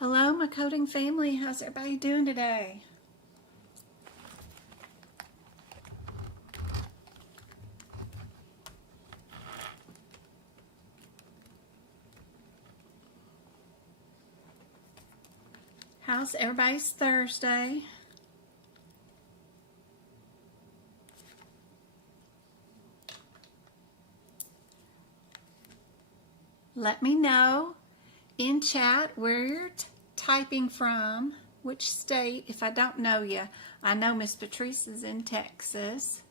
Hello, my coding family. How's everybody doing today? How's everybody's Thursday? Let me know in chat where you're typing from, which state, if I don't know you. I know Miss Patrice is in Texas.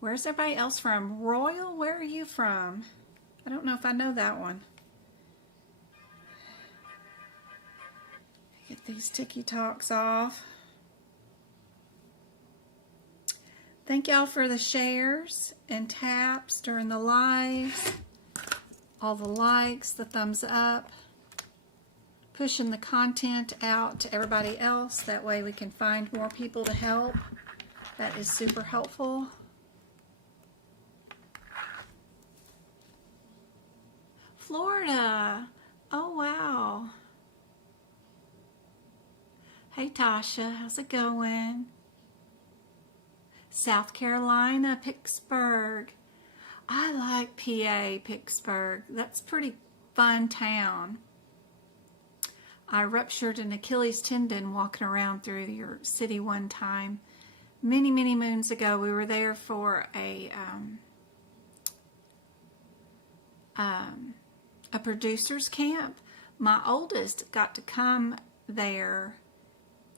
Where's everybody else from? Royal, where are you from? I don't know if I know that one. Get these TikToks off. Thank y'all for the shares and taps during the lives. All the likes, the thumbs up. Pushing the content out to everybody else. That way we can find more people to help. That is super helpful. Florida. Oh, wow. Hey, Tasha. How's it going? South Carolina, Pittsburgh. I like PA, Pittsburgh. That's a pretty fun town. I ruptured an Achilles tendon walking around through your city one time. Many, many moons ago, we were there for a producer's camp. My oldest got to come there,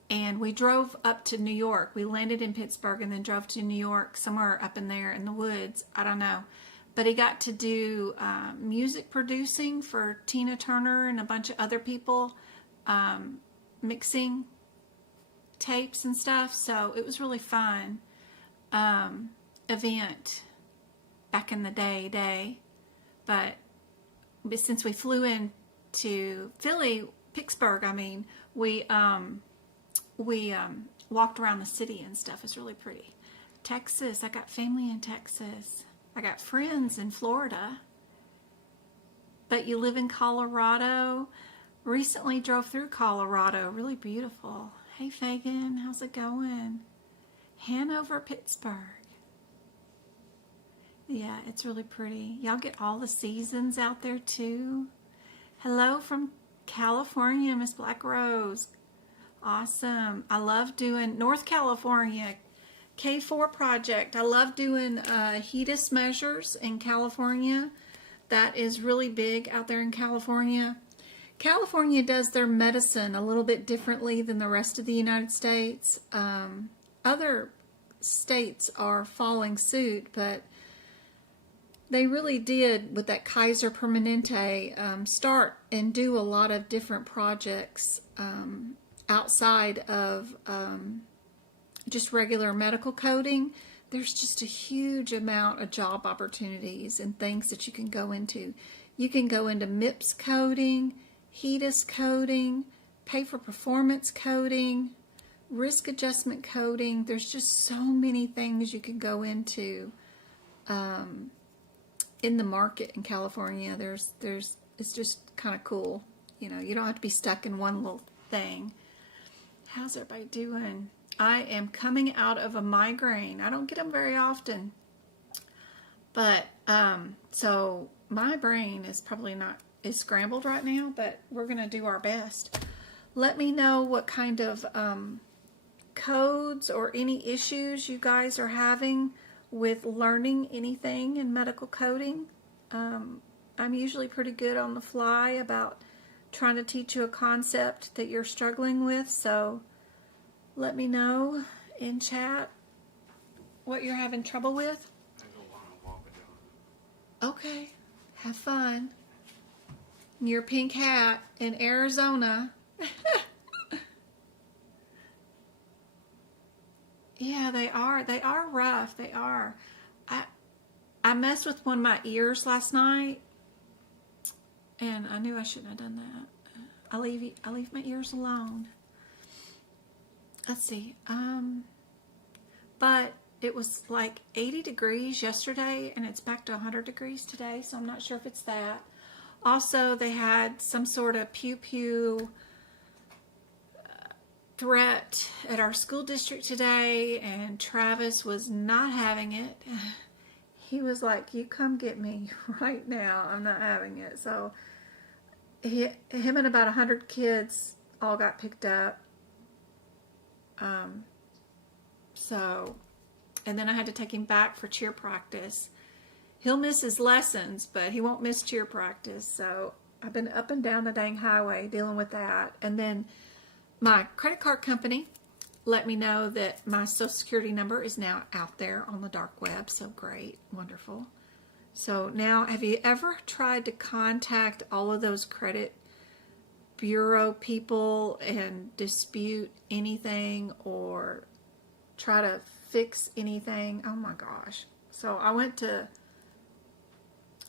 and we drove up to New York. We landed in Pittsburgh and then drove to New York, somewhere up in there in the woods. I don't know. But he got to do music producing for Tina Turner and a bunch of other people. Mixing tapes and stuff, so it was really fun event back in the day. But since we flew in to Pittsburgh, I mean, we walked around the city and stuff. It's really pretty. Texas, I got family in Texas. I got friends in Florida. But you live in Colorado. Recently drove through Colorado. Really beautiful. Hey, Fagan. How's it going? Hanover, Pittsburgh. Yeah, it's really pretty. Y'all get all the seasons out there, too. Hello from California, Miss Black Rose. Awesome. I love doing North California. K4 project. I love doing HEDIS measures in California. That is really big out there in California. California does their medicine a little bit differently than the rest of the United States. Other states are following suit, but they really did, with that Kaiser Permanente, start and do a lot of different projects outside of just regular medical coding. There's just a huge amount of job opportunities and things that you can go into. You can go into MIPS coding, HEDIS coding, pay for performance coding, risk adjustment coding. There's just so many things you can go into in the market in California. It's just kind of cool. You know, you don't have to be stuck in one little thing. How's everybody doing? I am coming out of a migraine. I don't get them very often. But, so my brain is probably is scrambled right now, but we're going to do our best. Let me know what kind of codes or any issues you guys are having with learning anything in medical coding. I'm usually pretty good on the fly about trying to teach you a concept that you're struggling with, so let me know in chat what you're having trouble with. Okay, have fun. Your pink hat in Arizona. Yeah, they are. They are rough. They are. I messed with one of my ears last night, and I knew I shouldn't have done that. I leave my ears alone. Let's see. But it was like 80 degrees yesterday, and it's back to 100 degrees today, so I'm not sure if it's that. Also, they had some sort of pew-pew threat at our school district today, and Travis was not having it. He was like, you come get me right now. I'm not having it. So him and about 100 kids all got picked up. And then I had to take him back for cheer practice. He'll miss his lessons, but he won't miss cheer practice. So I've been up and down the dang highway dealing with that. And then my credit card company let me know that my Social Security number is now out there on the dark web. So great, wonderful. So now, have you ever tried to contact all of those credit bureau people and dispute anything or try to fix anything? Oh my gosh. So I went to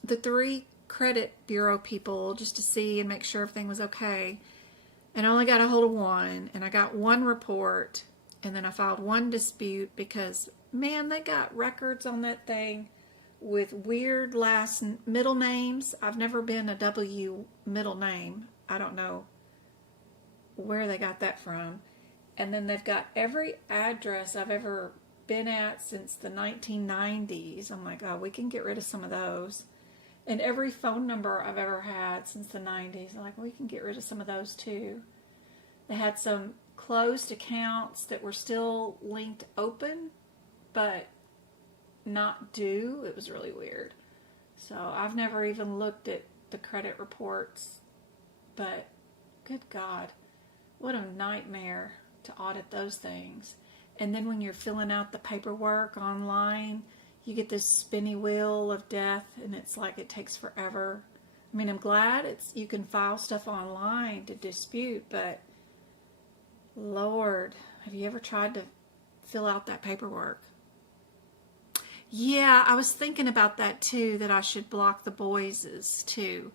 the 3 credit bureau people just to see and make sure everything was okay. And I only got a hold of one, and I got 1 report, and then I filed 1 dispute because, man, they got records on that thing with weird middle names. I've never been a W middle name. I don't know where they got that from. And then they've got every address I've ever been at since the 1990s. I'm like, oh, we can get rid of some of those. And every phone number I've ever had since the 90s. I'm like, we can get rid of some of those too. They had some closed accounts that were still linked open, but not due. It was really weird. So I've never even looked at the credit reports, but good God, what a nightmare to audit those things. And then when you're filling out the paperwork online, you get this spinny wheel of death, and it's like it takes forever. I mean, I'm glad you can file stuff online to dispute, but Lord, have you ever tried to fill out that paperwork? Yeah, I was thinking about that too, that I should block the boys' too.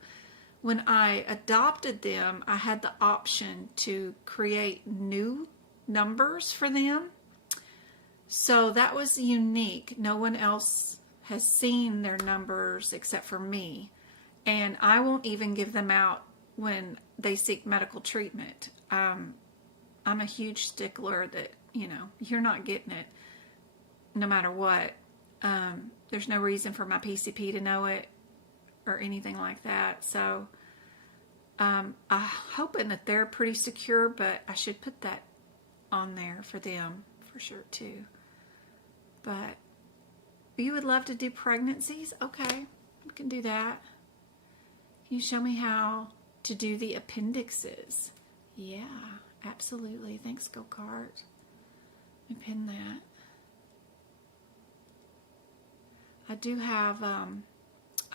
When I adopted them, I had the option to create new numbers for them. So that was unique. No one else has seen their numbers except for me. And I won't even give them out when they seek medical treatment. I'm a huge stickler that, you're not getting it no matter what. There's no reason for my PCP to know it or anything like that. So I'm hoping that they're pretty secure, but I should put that on there for them for sure too. But you would love to do pregnancies? Okay, we can do that. Can you show me how to do the appendixes? Yeah, absolutely. Thanks, Go-Kart. Let me pin that. I do have a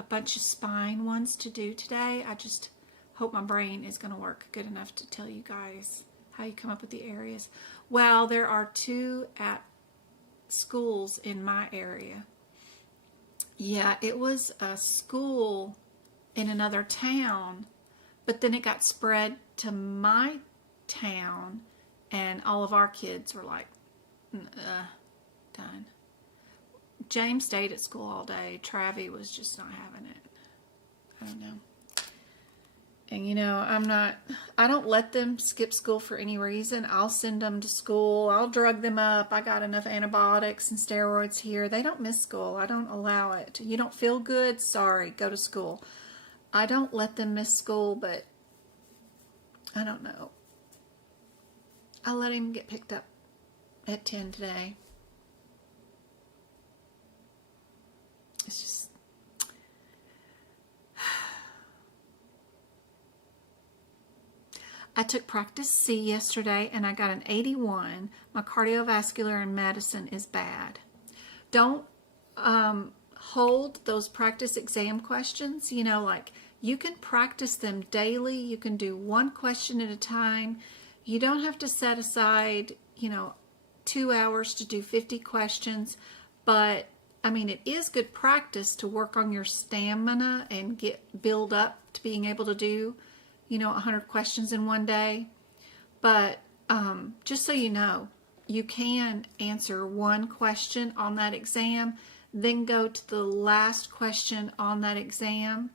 bunch of spine ones to do today. I just hope my brain is going to work good enough to tell you guys how you come up with the areas. Well, there are 2 at schools in my area. Yeah, it was a school in another town, but then it got spread to my town, and all of our kids were like, done. James stayed at school all day. Travi was just not having it. I don't know. And I don't let them skip school for any reason. I'll send them to school. I'll drug them up. I got enough antibiotics and steroids here. They don't miss school. I don't allow it. You don't feel good? Sorry, go to school. I don't let them miss school, but I don't know. I let him get picked up at 10 today. It's just... I took practice C yesterday and I got an 81. My cardiovascular and medicine is bad. Don't hold those practice exam questions. You can practice them daily. You can do 1 question at a time. You don't have to set aside, 2 hours to do 50 questions. But, it is good practice to work on your stamina and build up to being able to do 100 questions in one day. But just so you know, you can answer 1 question on that exam, then go to the last question on that exam,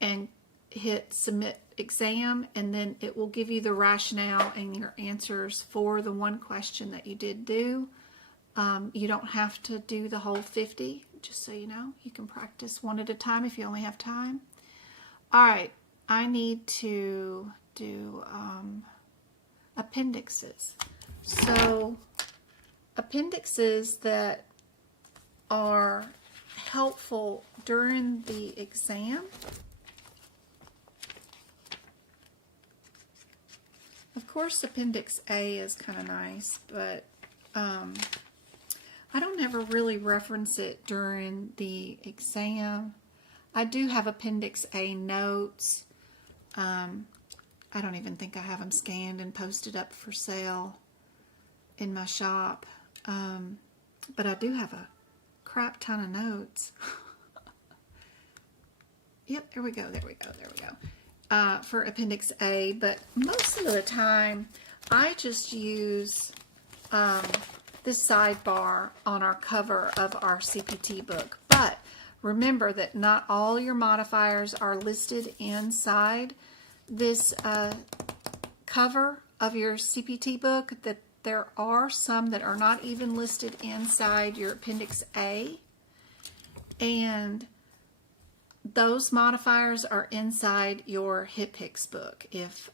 and hit submit exam, and then it will give you the rationale and your answers for the one question that you did do. You don't have to do the whole 50, just so you know. You can practice one at a time if you only have time. All right, I need to do appendixes. So appendixes that are helpful during the exam. Of course, Appendix A is kind of nice, but I don't ever really reference it during the exam. I do have Appendix A notes. I don't even think I have them scanned and posted up for sale in my shop. But I do have a crap ton of notes. Yep, there we go, there we go, there we go. For Appendix A, but most of the time I just use this sidebar on our cover of our CPT book. But remember that not all your modifiers are listed inside this cover of your CPT book, that there are some that are not even listed inside your Appendix A, and those modifiers are inside your HitPix book if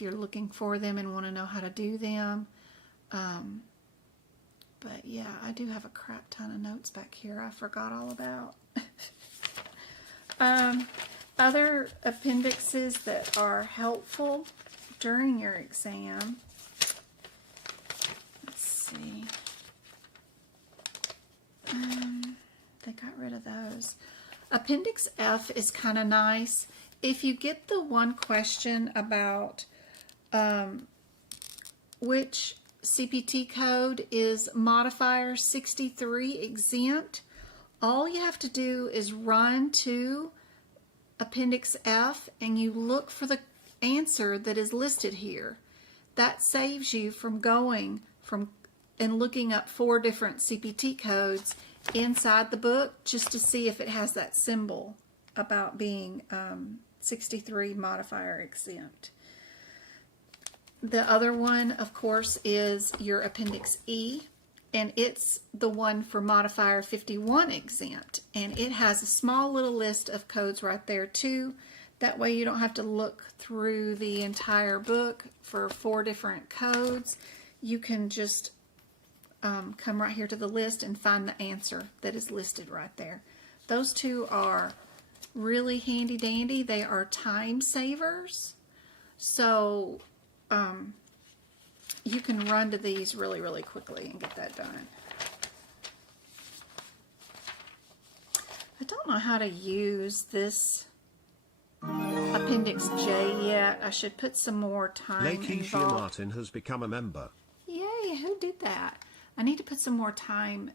you're looking for them and want to know how to do them. But yeah, I do have a crap ton of notes back here I forgot all about. Other appendixes that are helpful during your exam. Let's see. They got rid of those. Appendix F is kind of nice. If you get the one question about which CPT code is modifier 63 exempt, all you have to do is run to Appendix F and you look for the answer that is listed here. That saves you from going and looking up 4 different CPT codes inside the book just to see if it has that symbol about being 63 modifier exempt. The other one, of course, is your Appendix E, and it's the one for modifier 51 exempt, and it has a small little list of codes right there too. That way you don't have to look through the entire book for 4 different codes. You can just come right here to the list and find the answer that is listed right there. Those 2 are really handy dandy. They are time savers, so you can run to these really, really quickly and get that done. I don't know how to use this Appendix J yet. I should put some more time Lakeisha involved. Martin has become a member. Yay, who did that? I need to put some more time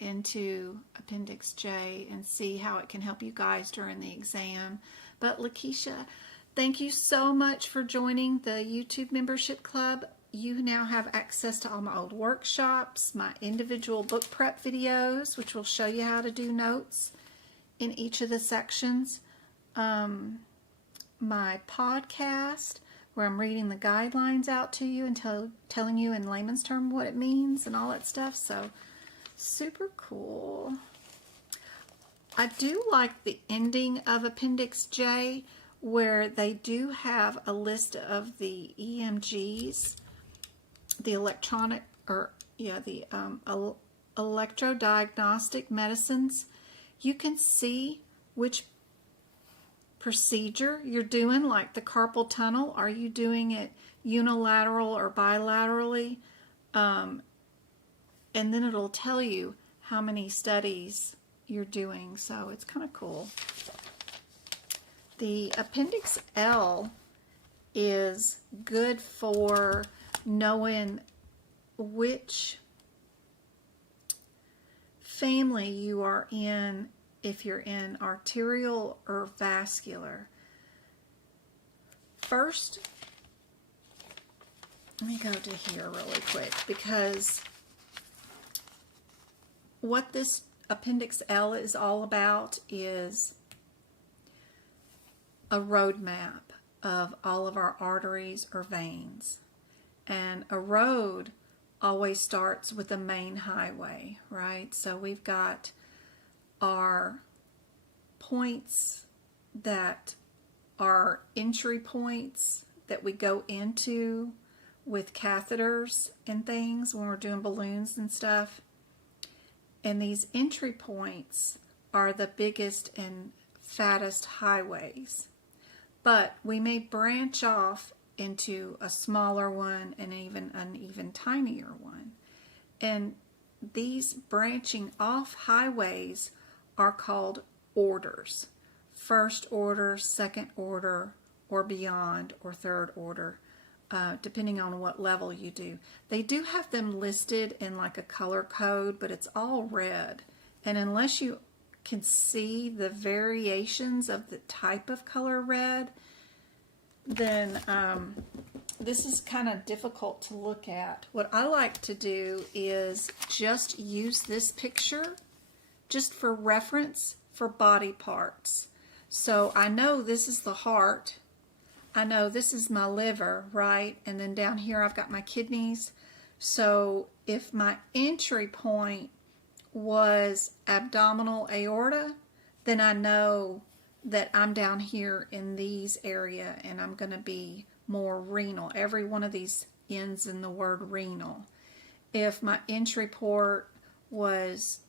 into Appendix J and see how it can help you guys during the exam. But Lakeisha, thank you so much for joining the YouTube membership club. You now have access to all my old workshops, my individual book prep videos, which will show you how to do notes in each of the sections. My podcast, where I'm reading the guidelines out to you and telling you in layman's term what it means and all that stuff. So, super cool. I do like the ending of Appendix J, where they do have a list of the EMGs, the electrodiagnostic medicines. You can see which procedure you're doing, like the carpal tunnel. Are you doing it unilateral or bilaterally? And then it'll tell you how many studies you're doing. So it's kind of cool. The Appendix L is good for knowing which family you are in, if you're in arterial or vascular. First, let me go to here really quick, because what this Appendix L is all about is a road map of all of our arteries or veins. And a road always starts with a main highway, right? So we've got our points that are entry points that we go into with catheters and things when we're doing balloons and stuff. And these entry points are the biggest and fattest highways. But we may branch off into a smaller one and even an even tinier one. And these branching off highways are called orders. First order, second order, or beyond, or third order, depending on what level you do. They do have them listed in like a color code, but it's all red. And unless you can see the variations of the type of color red, then this is kind of difficult to look at. What I like to do is just use this picture just for reference for body parts. So I know this is the heart. I know this is my liver, right? And then down here I've got my kidneys. So if my entry point was abdominal aorta, then I know that I'm down here in these area and I'm going to be more renal. Every one of these ends in the word renal. If my entry port was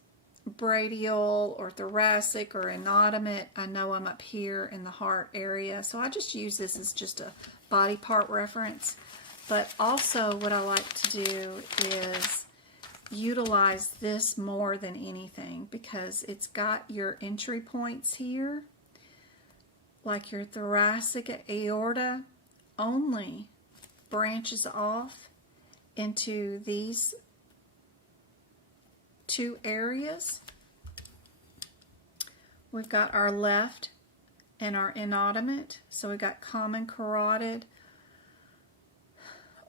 brachial or thoracic or innominate, I know I'm up here in the heart area. So I just use this as just a body part reference. But also what I like to do is utilize this more than anything because it's got your entry points here. Like your thoracic aorta only branches off into these two areas. We've got our left and our innominate. So we've got common carotid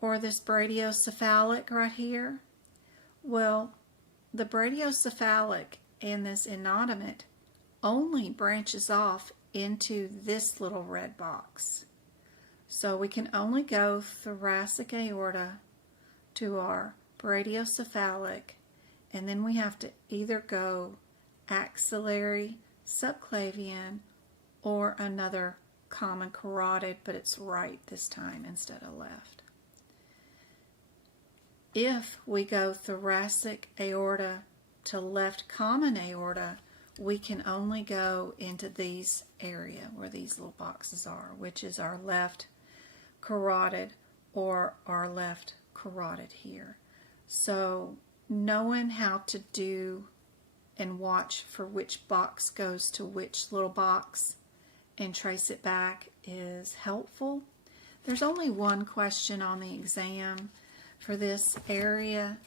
or this brachiocephalic right here. Well, the brachiocephalic and this innominate only branches off into this little red box. So we can only go thoracic aorta to our brachiocephalic, and then we have to either go axillary, subclavian, or another common carotid, but it's right this time instead of left. If we go thoracic aorta to left common aorta, we can only go into these area where these little boxes are, which is our left carotid or our left carotid here. So knowing how to do and watch for which box goes to which little box and trace it back is helpful. There's only one question on the exam for this area.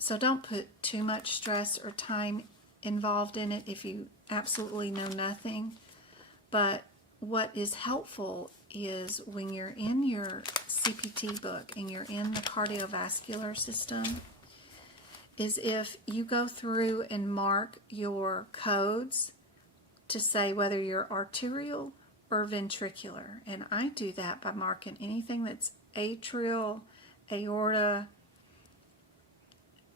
So don't put too much stress or time involved in it if you absolutely know nothing. But what is helpful is when you're in your CPT book and you're in the cardiovascular system, is if you go through and mark your codes to say whether you're arterial or ventricular. And I do that by marking anything that's atrial, aorta,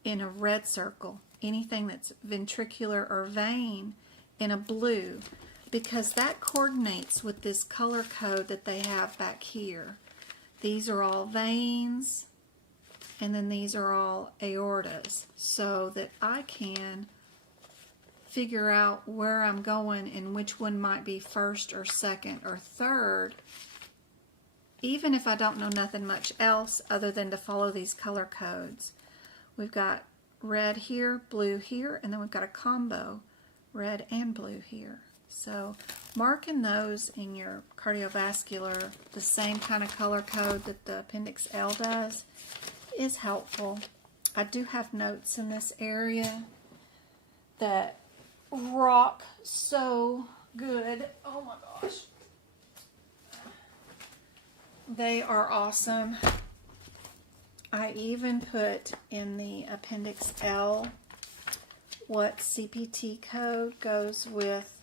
in a red circle, anything that's ventricular or vein in a blue, because that coordinates with this color code that they have back here. These are all veins, and then these are all aortas, so that I can figure out where I'm going and which one might be first or second or third, even if I don't know nothing much else other than to follow these color codes. We've got red here, blue here, and then we've got a combo, red and blue here. So marking those in your cardiovascular, the same kind of color code that the Appendix L does, is helpful. I do have notes in this area that rock so good. Oh my gosh. They are awesome. I even put in the Appendix L what CPT code goes with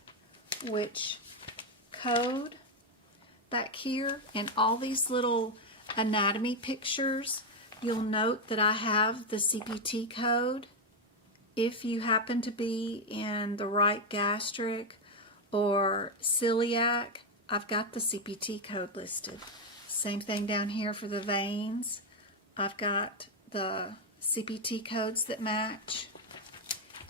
which code back here and all these little anatomy pictures. You'll note that I have the CPT code. If you happen to be in the right gastric or celiac, I've got the CPT code listed. Same thing down here for the veins. I've got the CPT codes that match.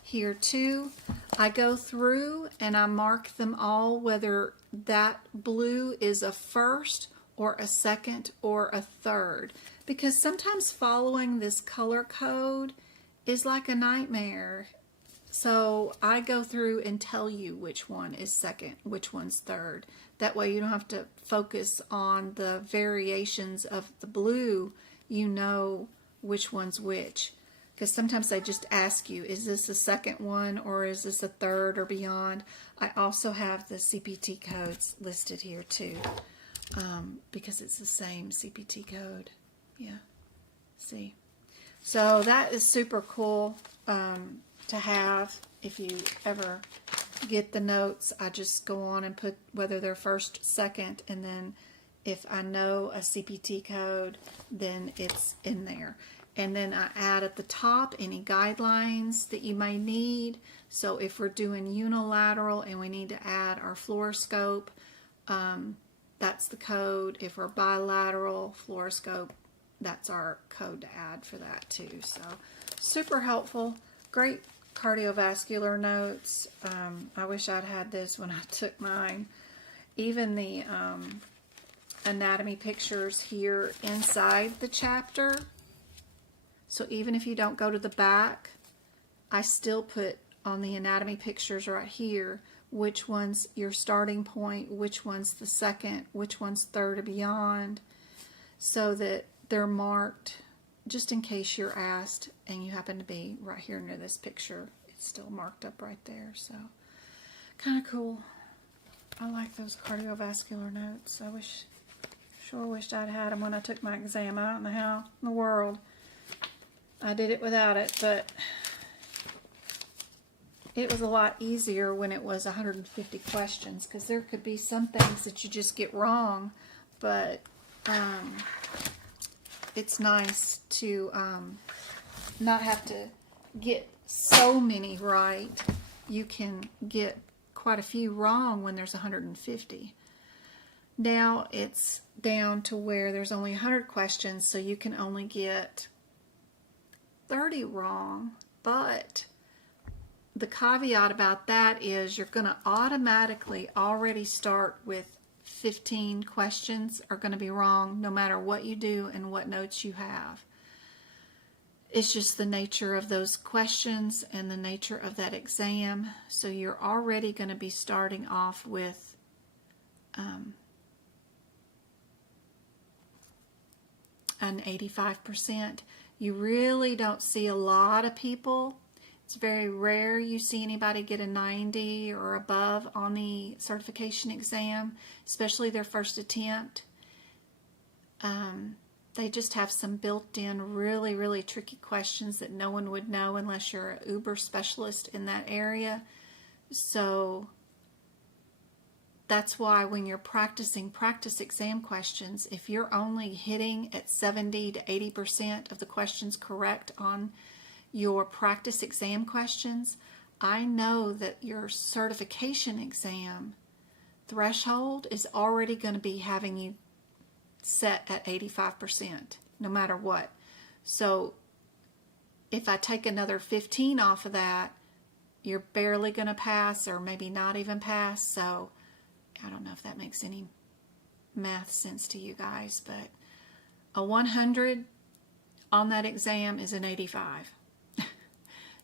Here too, I go through and I mark them all, whether that blue is a first or a second or a third, because sometimes following this color code is like a nightmare. So I go through and tell you which one is second, which one's third. That way you don't have to focus on the variations of the blue. You know which one's which. Because sometimes they just ask you, is this the second one or is this a third or beyond? I also have the CPT codes listed here too, because it's the same CPT code. Yeah, see. So that is super cool to have. If you ever get the notes, I just go on and put whether they're first, second, and then if I know a CPT code, then it's in there. And then I add at the top any guidelines that you may need. So if we're doing unilateral and we need to add our fluoroscope, that's the code. If we're bilateral fluoroscope, that's our code to add for that too. So super helpful. Great cardiovascular notes. I wish I'd had this when I took mine. Even the anatomy pictures here inside the chapter. So even if you don't go to the back, I still put on the anatomy pictures right here which one's your starting point, which one's the second, which one's third or beyond, so that they're marked just in case you're asked and you happen to be right here near this picture. It's still marked up right there. So kind of cool. I like those cardiovascular notes. I sure wished I'd had them when I took my exam. I don't know how in the world I did it without it, but it was a lot easier when it was 150 questions, because there could be some things that you just get wrong, but it's nice to not have to get so many right. You can get quite a few wrong when there's 150. Now it's down to where there's only 100 questions, so you can only get 30 wrong, but the caveat about that is you're going to automatically already start with 15 questions are going to be wrong no matter what you do and what notes you have. It's just the nature of those questions and the nature of that exam. So you're already going to be starting off with an 85%. You really don't see a lot of people. It's very rare you see anybody get a 90 or above on the certification exam, especially their first attempt. They just have some built-in really, really tricky questions that no one would know unless you're an uber specialist in that area. So that's why when you're practicing practice exam questions, if you're only hitting at 70 to 80% of the questions correct on your practice exam questions, I know that your certification exam threshold is already going to be having you set at 85%, no matter what. So if I take another 15 off of that, you're barely going to pass, or maybe not even pass. So I don't know if that makes any math sense to you guys, but a 100 on that exam is an 85.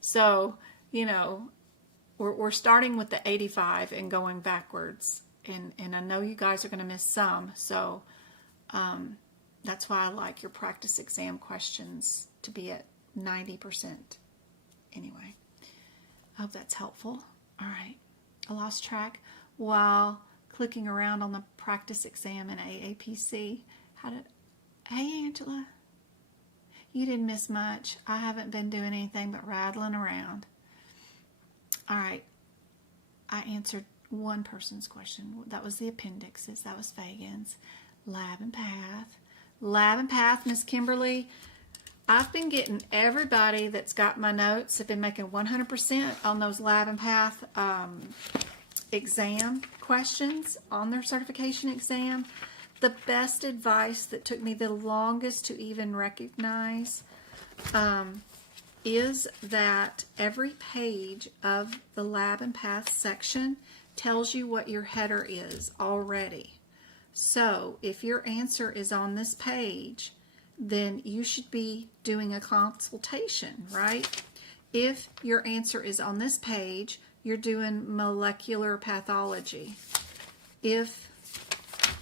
So, you know, we're starting with the 85 and going backwards. And I know you guys are going to miss some, so that's why I like your practice exam questions to be at 90%. Anyway, I hope that's helpful. All right, I lost track while clicking around on the practice exam in AAPC. Hey Angela, you didn't miss much. I haven't been doing anything but rattling around. All right, I answered one person's question. That was the appendixes. That was Fagan's. Lab and Path. Lab and Path, Miss Kimberly. I've been getting everybody that's got my notes have been making 100% on those Lab and Path exam questions on their certification exam. The best advice that took me the longest to even recognize is that every page of the Lab and Path section tells you what your header is already. So if your answer is on this page, then you should be doing a consultation, right? If your answer is on this page, you're doing molecular pathology. If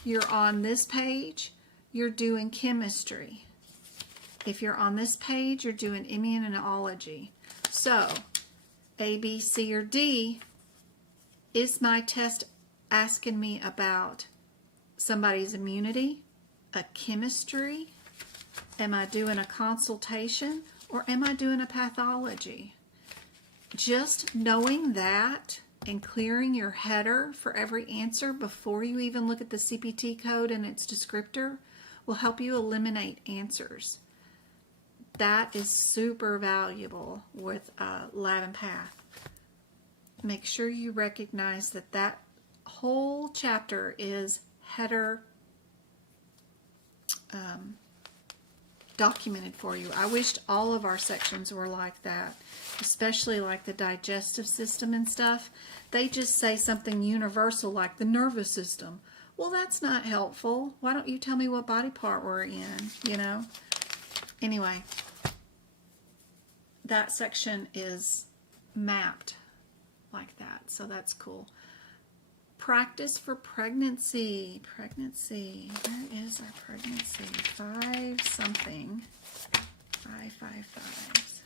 you're on this page, you're doing chemistry. If you're on this page, you're doing immunology. So, A, B, C, or D, is my test asking me about somebody's immunity, a chemistry? Am I doing a consultation? Or am I doing a pathology? Just knowing that and clearing your header for every answer before you even look at the CPT code and its descriptor will help you eliminate answers. That is super valuable with Lab and Path. Make sure you recognize that that whole chapter is header documented for you. I wished all of our sections were like that, especially like the digestive system and stuff. They just say something universal like the nervous system. Well, that's not helpful. Why don't you tell me what body part we're in, you know? Anyway, that section is mapped like that, so that's cool. Practice for pregnancy. Pregnancy. Where is our pregnancy? 5 something. 555s.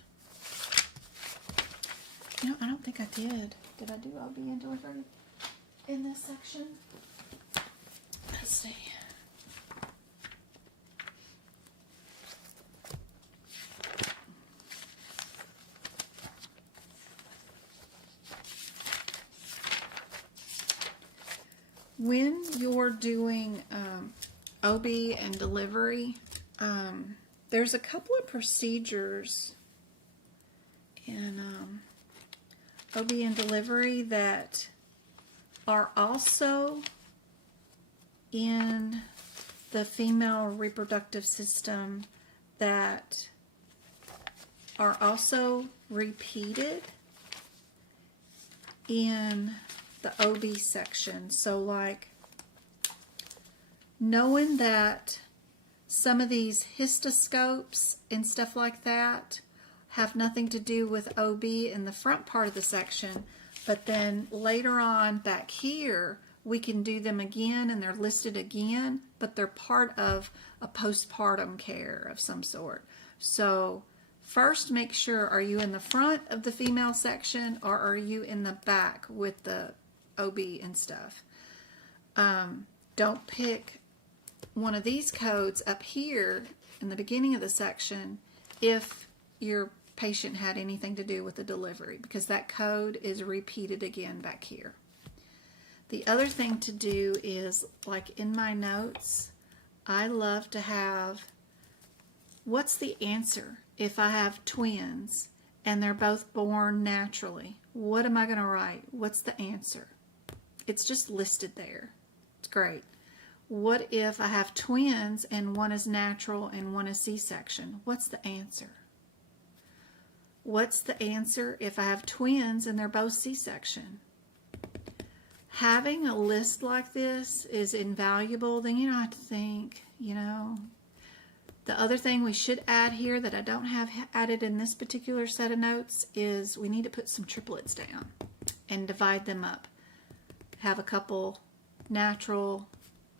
You know, I don't think I did. Did I do OB and delivery in this section? Let's see. When you're doing OB and delivery, there's a couple of procedures in OB and delivery that are also in the female reproductive system that are also repeated in the OB section. So like knowing that some of these histoscopes and stuff like that have nothing to do with OB in the front part of the section, but then later on back here we can do them again and they're listed again, but they're part of a postpartum care of some sort. So first make sure, are you in the front of the female section or are you in the back with the OB and stuff? Don't pick one of these codes up here in the beginning of the section if your patient had anything to do with the delivery, because that code is repeated again back here. The other thing to do is, like in my notes, I love to have, what's the answer if I have twins and they're both born naturally? What am I going to write? What's the answer? It's just listed there. It's great. What if I have twins and one is natural and one is C-section? What's the answer? What's the answer if I have twins and they're both C-section? Having a list like this is invaluable. Then you don't have to think, you know. The other thing we should add here that I don't have added in this particular set of notes is we need to put some triplets down and divide them up. Have a couple natural,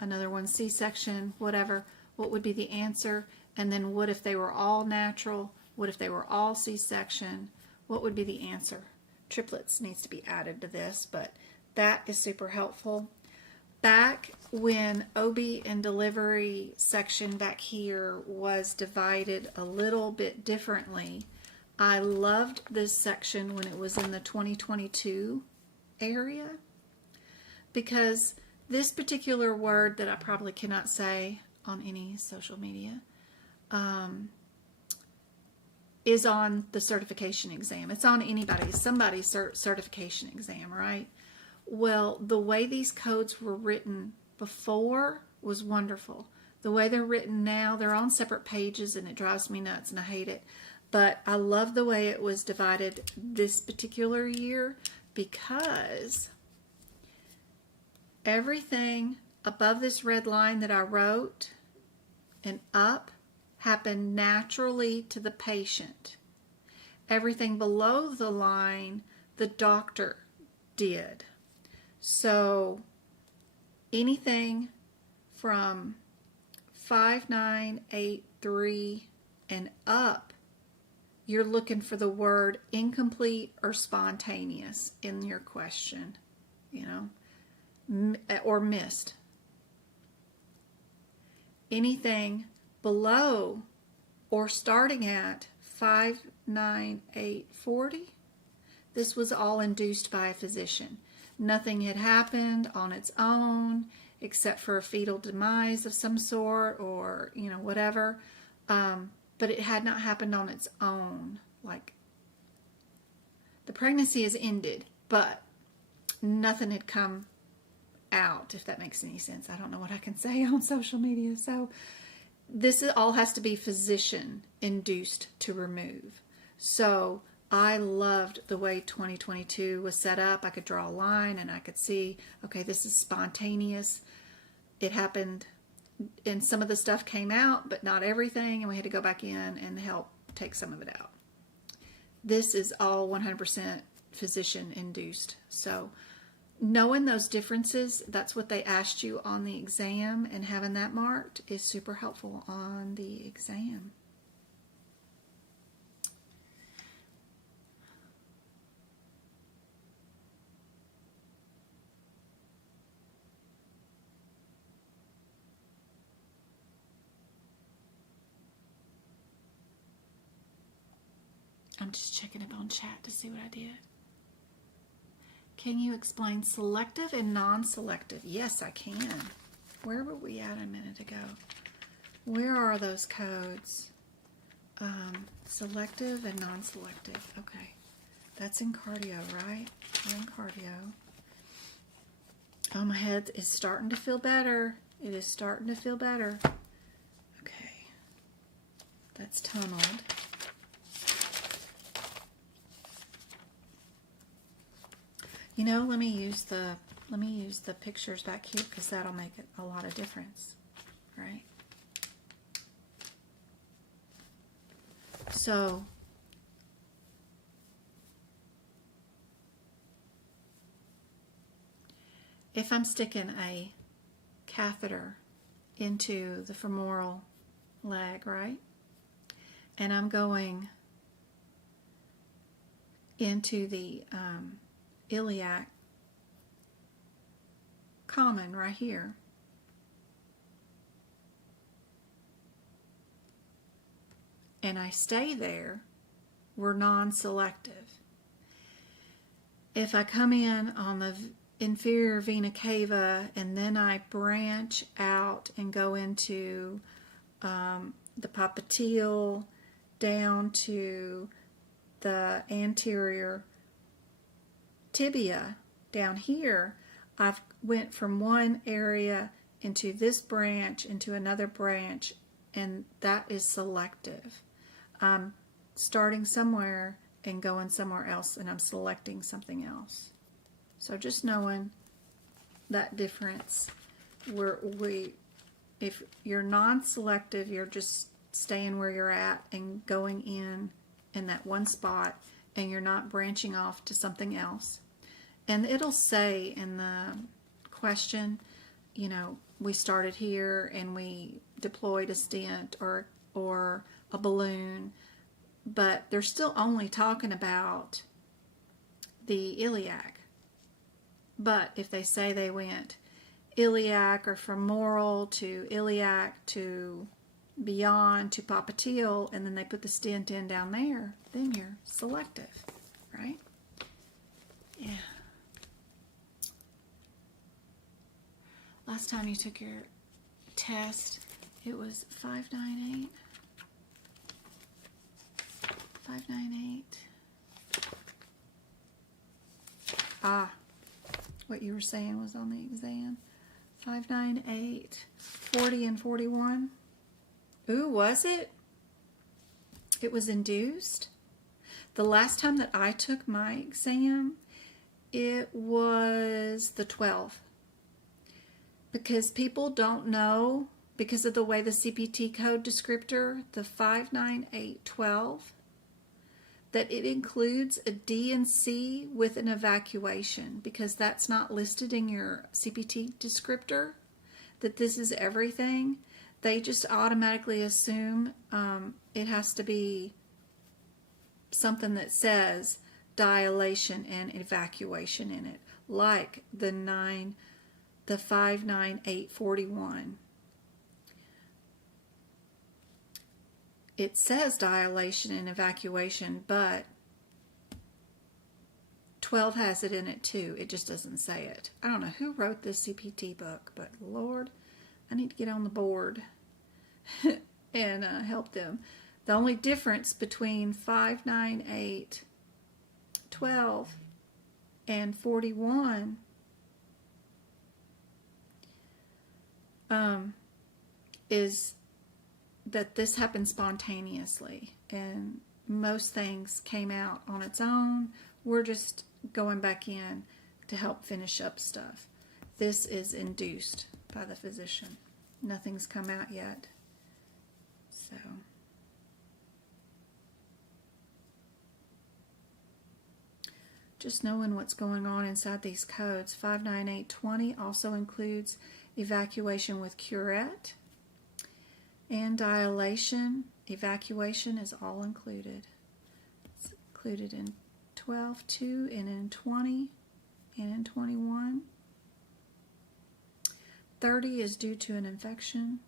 another one C-section, whatever. What would be the answer? And then what if they were all natural? What if they were all C-section? What would be the answer? Triplets needs to be added to this, but that is super helpful. Back when OB and delivery section back here was divided a little bit differently, I loved this section when it was in the 2022 area. because this particular word that I probably cannot say on any social media is on the certification exam. It's on somebody's certification exam, right? Well, the way these codes were written before was wonderful. The way they're written now, they're on separate pages, and it drives me nuts, and I hate it. But I love the way it was divided this particular year, because everything above this red line that I wrote and up happened naturally to the patient. Everything below the line, the doctor did. So anything from 5983 and up, you're looking for the word incomplete or spontaneous in your question, or missed. Anything below or starting at 59840, this was all induced by a physician. Nothing had happened on its own except for a fetal demise of some sort, or whatever, but it had not happened on its own. Like, the pregnancy is ended, but nothing had come out, if that makes any sense. I don't know what I can say on social media. So this all has to be physician induced to remove. So I loved the way 2022 was set up. I could draw a line and I could see, okay, this is spontaneous. It happened, and some of the stuff came out, but not everything, and we had to go back in and help take some of it out. This is all 100% physician induced. So knowing those differences, that's what they asked you on the exam, and having that marked is super helpful on the exam. I'm just checking up on chat to see what I did. Can you explain selective and non-selective? Yes, I can. Where were we at a minute ago? Where are those codes? Selective and non-selective. Okay. That's in cardio, right? We're in cardio. Oh, my head is starting to feel better. It is starting to feel better. Okay. That's tunneled. Let me use the pictures back here, because that'll make it a lot of difference, right? So if I'm sticking a catheter into the femoral leg, right? And I'm going into the iliac common right here. And I stay there, we're non-selective. If I come in on the inferior vena cava and then I branch out and go into the popliteal down to the anterior tibia down here, I've went from one area into this branch, into another branch, and that is selective. I'm starting somewhere and going somewhere else, and I'm selecting something else. So just knowing that difference, if you're non-selective, you're just staying where you're at and going in that one spot, and you're not branching off to something else. And it'll say in the question, we started here and we deployed a stent or a balloon, but they're still only talking about the iliac. But if they say they went iliac or femoral to iliac to beyond to popliteal, and then they put the stent in down there, then you're selective, right? Yeah. last time you took your test, it was 598. 598. Ah, what you were saying was on the exam. 598, 40 and 41. Ooh, was it? It was induced. The last time that I took my exam, it was the 12th. Because people don't know, because of the way the CPT code descriptor, the 59812, that it includes a D and C with an evacuation, because that's not listed in your CPT descriptor, that this is everything. They just automatically assume it has to be something that says dilation and evacuation in it, like the 59841. It says dilation and evacuation, but 12 has it in it too. It just doesn't say it. I don't know who wrote this CPT book, but Lord, I need to get on the board and help them. The only difference between 59812 and 41 is that this happened spontaneously, and most things came out on its own. We're just going back in to help finish up stuff. This is induced by the physician. Nothing's come out yet. So just knowing what's going on inside these codes. 59820 also includes evacuation with curette, and dilation. Evacuation is all included. It's included in 12-2 and in 20 and in 21. 30 is due to an infection.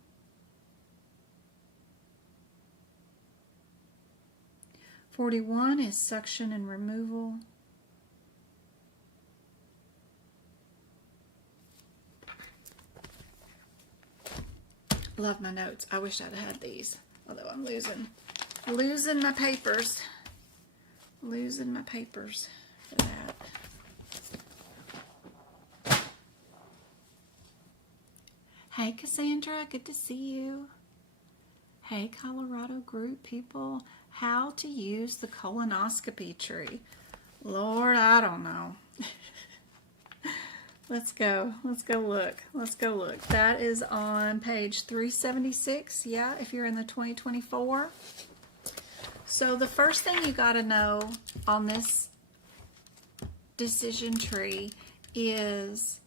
41 is suction and removal. Love my notes. I wish I'd had these, although I'm losing my papers. Losing my papers for that. Hey Cassandra, good to see you. Hey Colorado group people, how to use the colonoscopy tree. Lord, I don't know. Let's go look. That is on page 376, yeah, if you're in the 2024. So the first thing you got to know on this decision tree is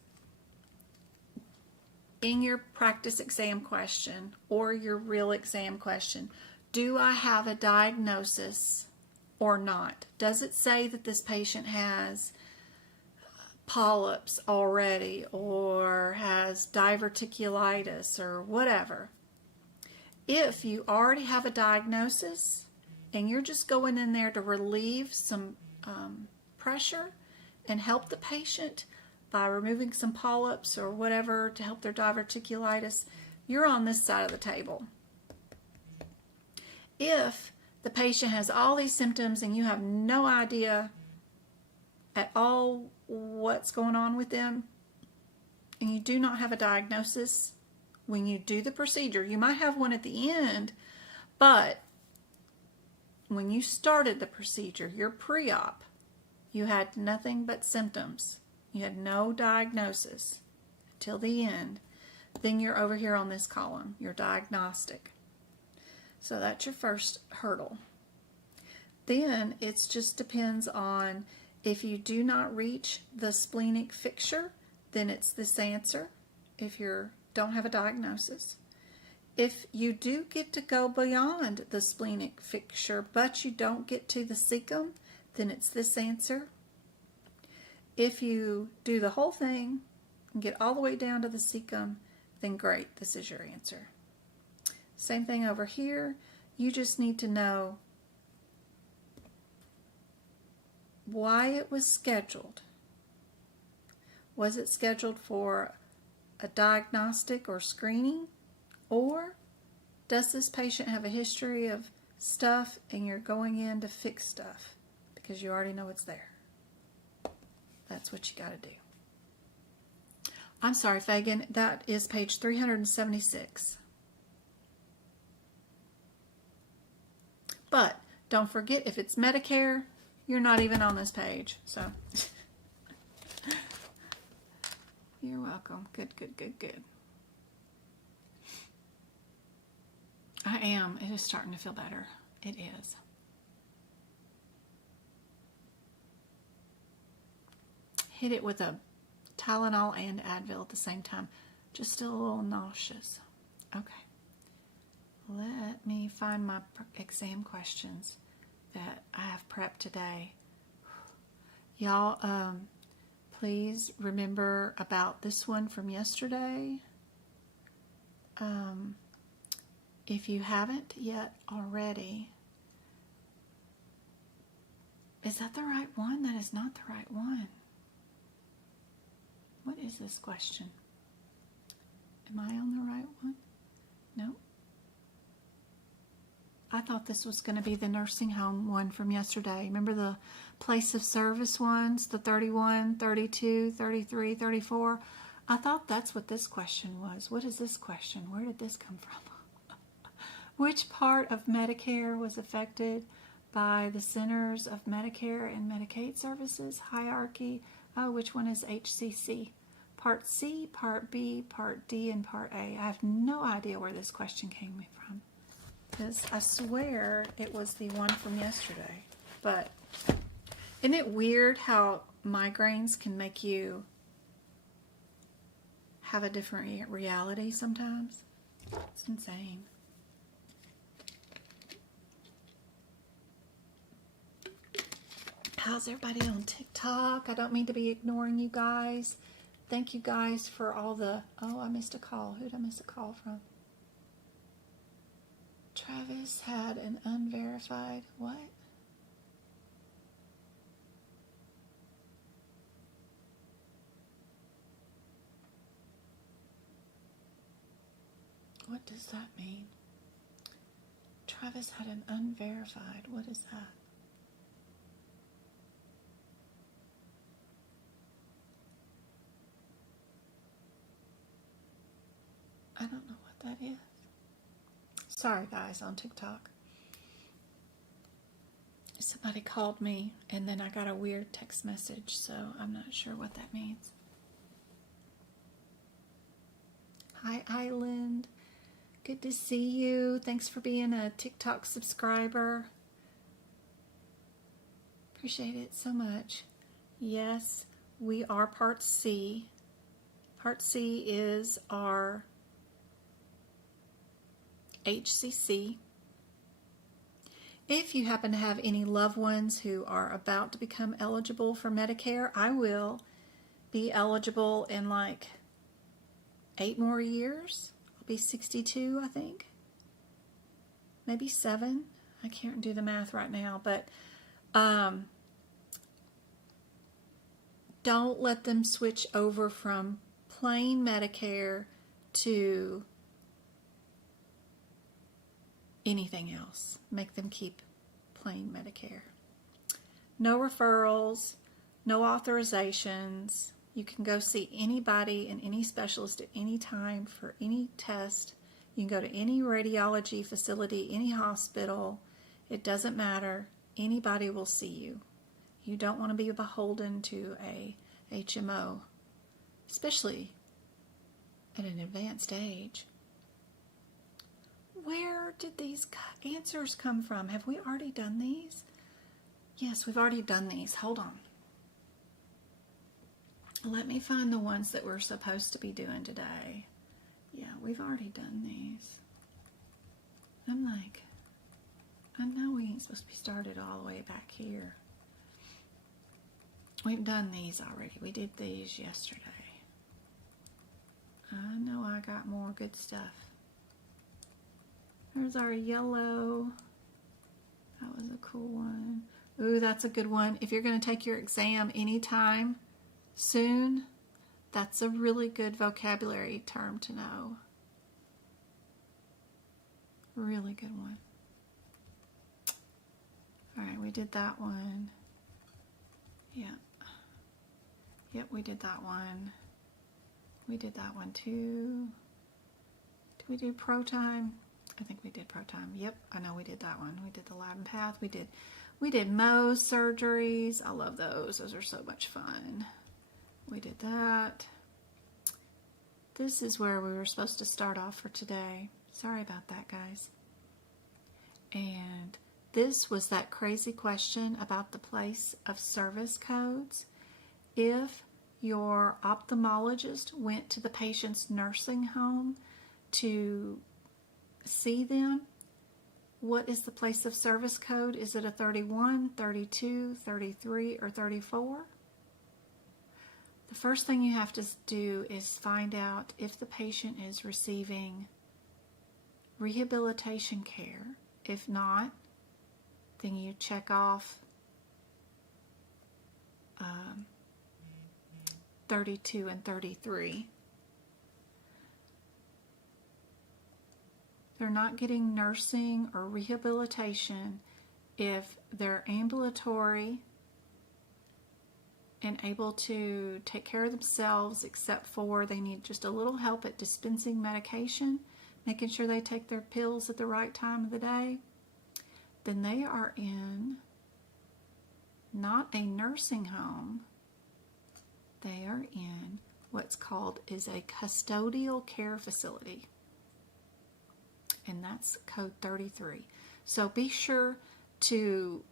in your practice exam question or your real exam question, do I have a diagnosis or not? Does it say that this patient has polyps already or has diverticulitis or whatever? If you already have a diagnosis and you're just going in there to relieve some pressure and help the patient by removing some polyps or whatever to help their diverticulitis, you're on this side of the table. If the patient has all these symptoms and you have no idea at all what's going on with them, and you do not have a diagnosis when you do the procedure, you might have one at the end, but when you started the procedure, your pre-op, you had nothing but symptoms. You had no diagnosis till the end. Then you're over here on this column, your diagnostic. So that's your first hurdle. Then it just depends on if you do not reach the splenic fixture, then it's this answer if you don't have a diagnosis. If you do get to go beyond the splenic fixture, but you don't get to the cecum, then it's this answer. If you do the whole thing and get all the way down to the cecum, then great, this is your answer. Same thing over here. You just need to know why it was scheduled. Was it scheduled for a diagnostic or screening? Or does this patient have a history of stuff and you're going in to fix stuff because you already know it's there? That's what you got to do. I'm sorry, Fagan, that is page 376. But don't forget, if it's Medicare, you're not even on this page. So you're welcome. Good, good, good, good. I am. It is starting to feel better. It is. Hit it with a Tylenol and Advil at the same time. Just still a little nauseous. Okay. Let me find my exam questions that I have prepped today. Y'all, please remember about this one from yesterday. If you haven't yet already, is that the right one? That is not the right one. What is this question? Am I on the right one? No. I thought this was going to be the nursing home one from yesterday. Remember the place of service ones, the 31, 32, 33, 34? I thought that's what this question was. What is this question? Where did this come from? Which part of Medicare was affected by the Centers of Medicare and Medicaid Services hierarchy? Oh, which one is HCC? Part C, Part B, Part D, and Part A. I have no idea where this question came from, because I swear it was the one from yesterday. But isn't it weird how migraines can make you have a different reality sometimes? It's insane. How's everybody on TikTok? I don't mean to be ignoring you guys. Thank you guys for all the... Oh, I missed a call. Who did I miss a call from? Travis had an unverified... What? What does that mean? Travis had an unverified... What is that? I don't know what that is. Sorry, guys, on TikTok. Somebody called me, and then I got a weird text message, so I'm not sure what that means. Hi, Island. Good to see you. Thanks for being a TikTok subscriber. Appreciate it so much. Yes, we are Part C. Part C is our HCC. If you happen to have any loved ones who are about to become eligible for Medicare, I will be eligible in like 8 more years. I'll be 62, I think. Maybe 7. I can't do the math right now, but don't let them switch over from plain Medicare to anything else. Make them keep plain Medicare. No referrals, no authorizations. You can go see anybody and any specialist at any time for any test. You can go to any radiology facility, any hospital. It doesn't matter. Anybody will see you. You don't want to be beholden to a HMO, especially at an advanced age. Where did these answers come from? Have we already done these? Yes, we've already done these. Hold on. Let me find the ones that we're supposed to be doing today. Yeah, we've already done these. I'm like, I know we ain't supposed to be started all the way back here. We've done these already. We did these yesterday. I know I got more good stuff. There's our yellow. That was a cool one. Ooh, that's a good one. If you're going to take your exam anytime soon, That's a really good vocabulary term to know. Really good one. All right, we did that one. Yeah. Yep, we did that one. We did that one too. Did we do pro time? I think we did pro time. Yep, I know we did that one. We did the lab and path. We did Mohs surgeries. I love those. Those are so much fun. We did that. This is where we were supposed to start off for today. Sorry about that, guys. And this was that crazy question about the place of service codes. If your ophthalmologist went to the patient's nursing home to see them, what is the place of service code? Is it a 31, 32, 33, or 34? The first thing you have to do is find out if the patient is receiving rehabilitation care. If not, then you check off 32 and 33. They're not getting nursing or rehabilitation if they're ambulatory and able to take care of themselves, except for they need just a little help at dispensing medication, making sure they take their pills at the right time of the day. Then they are in not a nursing home. They are in what's called is a custodial care facility. And that's code 33. So be sure to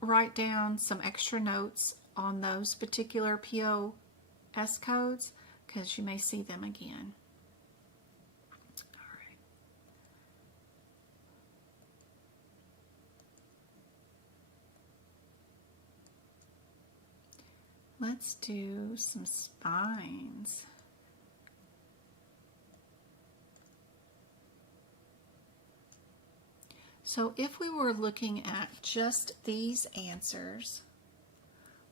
write down some extra notes on those particular POS codes, because you may see them again. All right. Let's do some spines. So if we were looking at just these answers,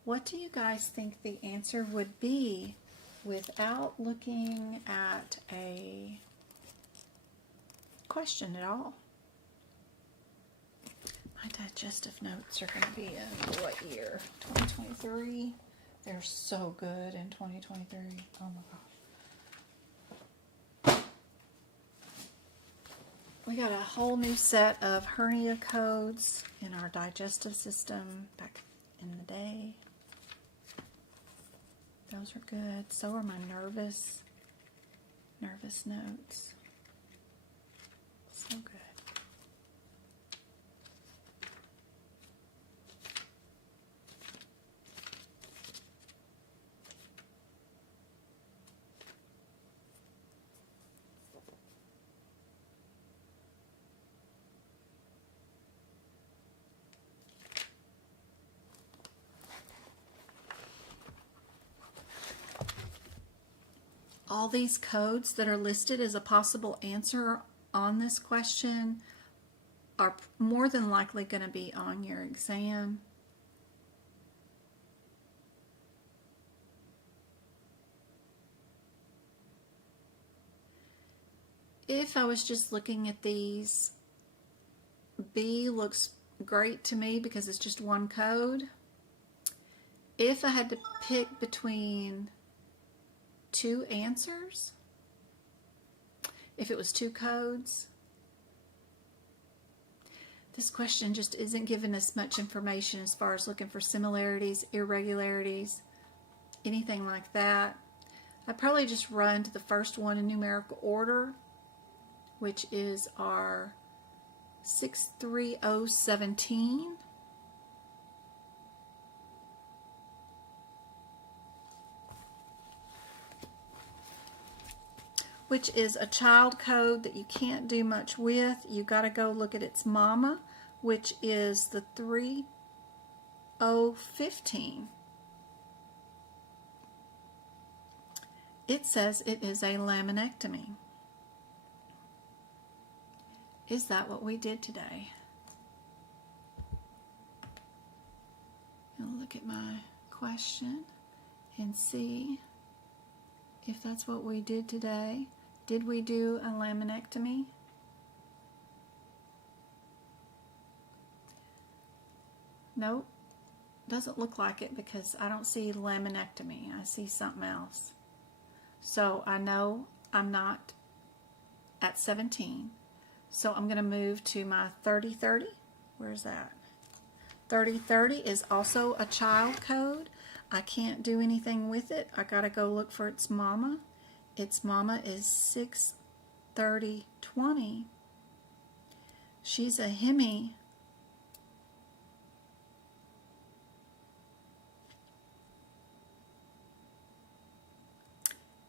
what do you guys think the answer would be without looking at a question at all? My digestive notes are going to be in what year? 2023? They're so good in 2023. Oh my gosh. We got a whole new set of hernia codes in our digestive system back in the day. Those are good. So are my nervous notes. So good. All these codes that are listed as a possible answer on this question are more than likely going to be on your exam. If I was just looking at these, B looks great to me because it's just one code. If I had to pick between two answers, if it was two codes, this question just isn't giving us much information as far as looking for similarities, irregularities, anything like that. I'd probably just run to the first one in numerical order, which is our 63017. Which is a child code that you can't do much with. You got to go look at its mama, which is the 3015. It says it is a laminectomy. Is that what we did today? I'll look at my question and see if that's what we did today. Did we do a laminectomy? Nope. Doesn't look like it because I don't see laminectomy. I see something else. So I know I'm not at 17. So I'm going to move to my 30-30. Where's that? 30-30 is also a child code. I can't do anything with it. I got to go look for its mama. Its mama is 6-30-20. She's a hemi.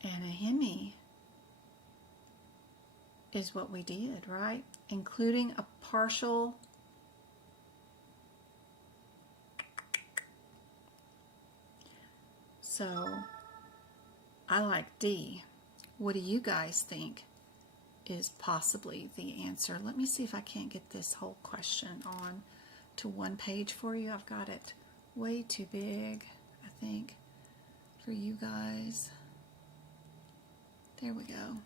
And a hemi is what we did, right? Including a partial so I like D. What do you guys think is possibly the answer? Let me see if I can't get this whole question on to one page for you. I've got it way too big, I think, for you guys. There we go.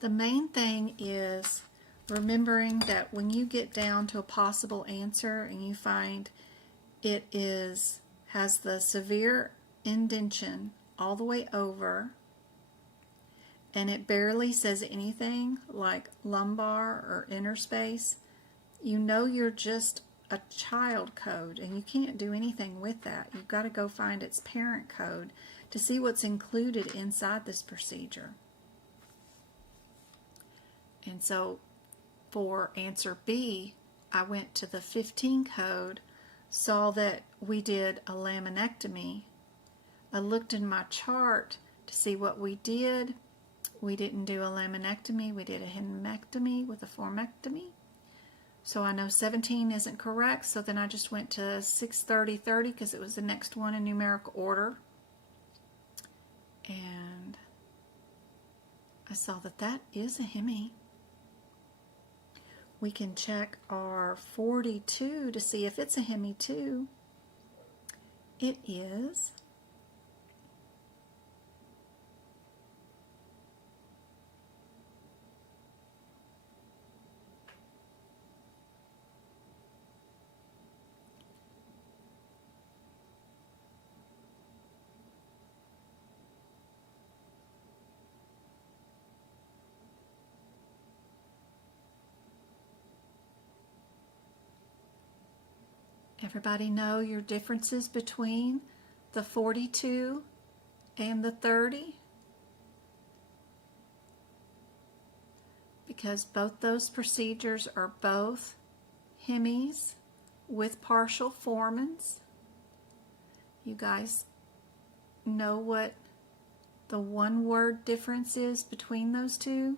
The main thing is remembering that when you get down to a possible answer and you find it has the severe indentation all the way over and it barely says anything like lumbar or interspace, you know you're just a child code and you can't do anything with that. You've got to go find its parent code to see what's included inside this procedure. And so for answer B, I went to the 15 code, saw that we did a laminectomy. I looked in my chart to see what we did. We didn't do a laminectomy, we did a hemectomy with a formectomy. So I know 17 isn't correct, so then I just went to 6-30-30 because it was the next one in numerical order. And I saw that that is a hemi. We can check our 42 to see if it's a hemi too. It is. Everybody know your differences between the 42 and the 30? Because both those procedures are both hemis with partial formans. You guys know what the one word difference is between those two?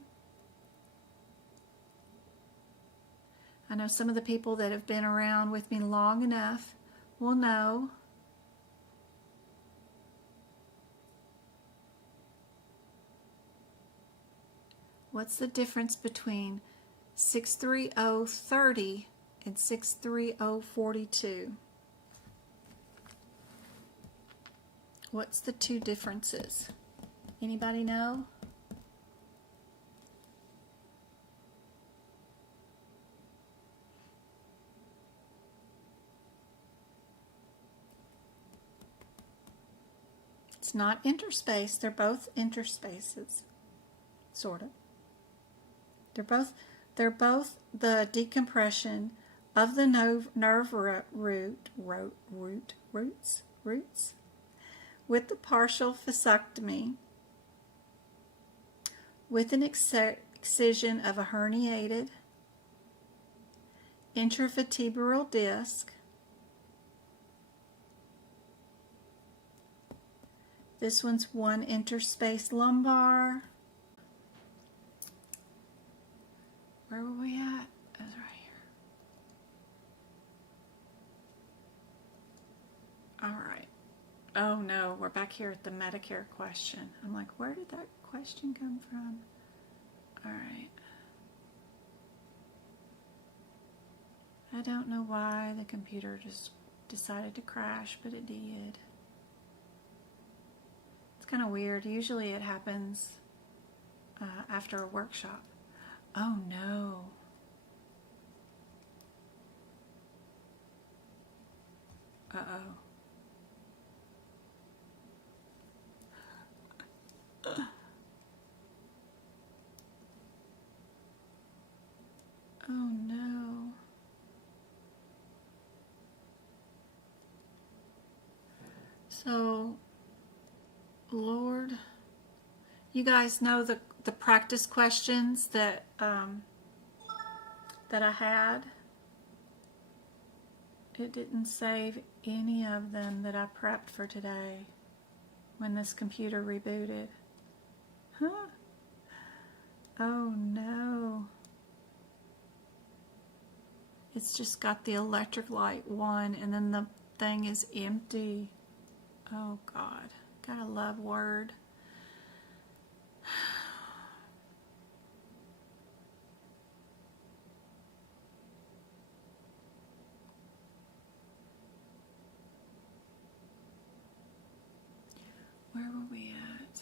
I know some of the people that have been around with me long enough will know. What's the difference between 630-30 and 630-42? What's the two differences? Anybody know? It's not interspace. They're both interspaces, sort of. They're both the decompression of the nerve roots with the partial fascectomy, with an excision of a herniated intravertebral disc. This one's one interspace lumbar. Where were we at? That's right here. All right. Oh no, we're back here at the Medicare question. I'm like, where did that question come from? All right. I don't know why the computer just decided to crash, but it did. It's kind of weird. Usually it happens after a workshop. Oh no. Uh-oh. Oh no. So, Lord, you guys know the practice questions that that I had. It didn't save any of them that I prepped for today when this computer rebooted. Huh? Oh no. It's just got the electric light one and then the thing is empty. Oh God. Gotta love Word. Where were we at?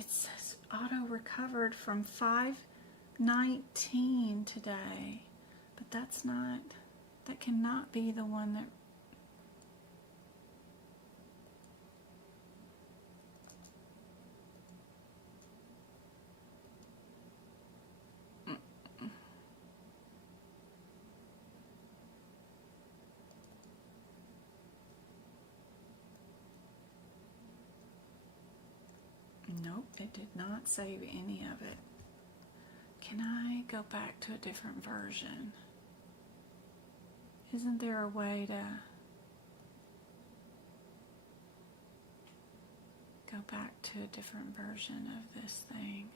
It says auto recovered from 5:19 today, but that's not, that cannot be the one that, nope, it did not save any of it. Can I go back to a different version? Isn't there a way to go back to a different version of this thing?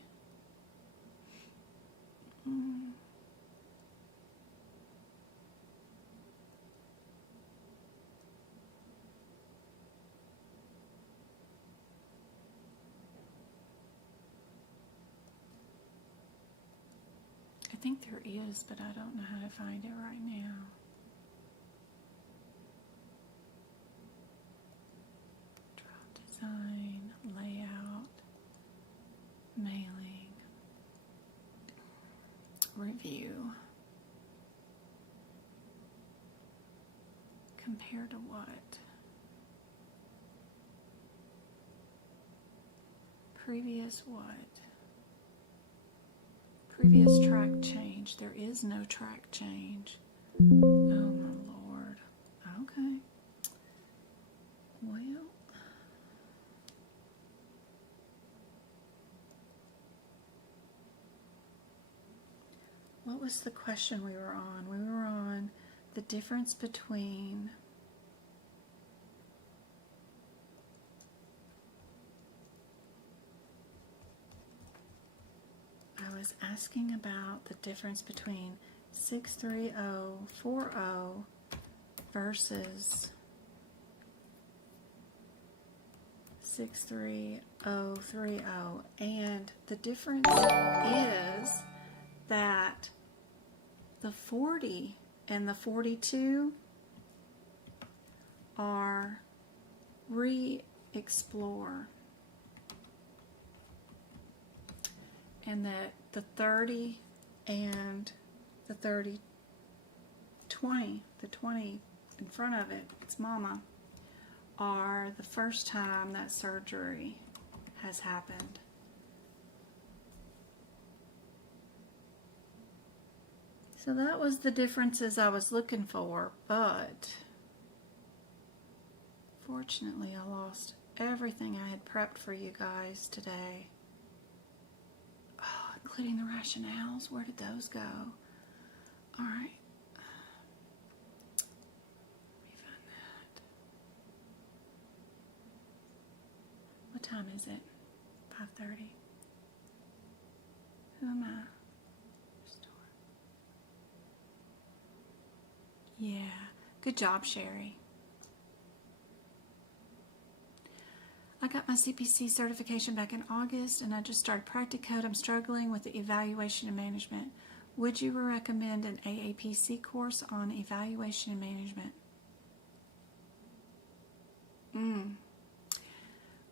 I think there is, but I don't know how to find it right now. Drop design, layout, mailing, review. Compare to what? Previous what? Previous track change. There is no track change. Oh my Lord. Okay. Well. What was the question we were on? We were on the difference between I was asking about the difference between 63040 versus 63030, and the difference is that the 40 and the 42 are re-explore, and that the 30 and the 20, the 20 in front of it, it's mama, are the first time that surgery has happened. So that was the differences I was looking for, but fortunately I lost everything I had prepped for you guys today. Oh, including the rationales. Where did those go? All right. Let me find that. What time is it? 5:30. Who am I? Yeah, good job, Sherry. I got my CPC certification back in August, and I just started Practicode. I'm struggling with the evaluation and management. Would you recommend an AAPC course on evaluation and management?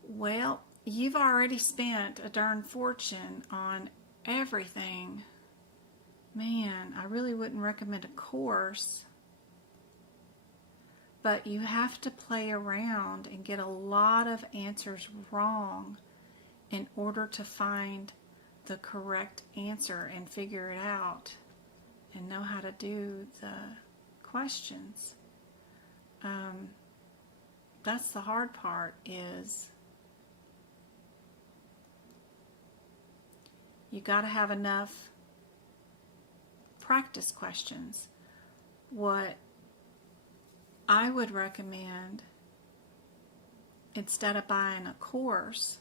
Well, you've already spent a darn fortune on everything. Man, I really wouldn't recommend a course. But you have to play around and get a lot of answers wrong in order to find the correct answer and figure it out and know how to do the questions. That's the hard part, is you got to have enough practice questions. What I would recommend, instead of buying a course,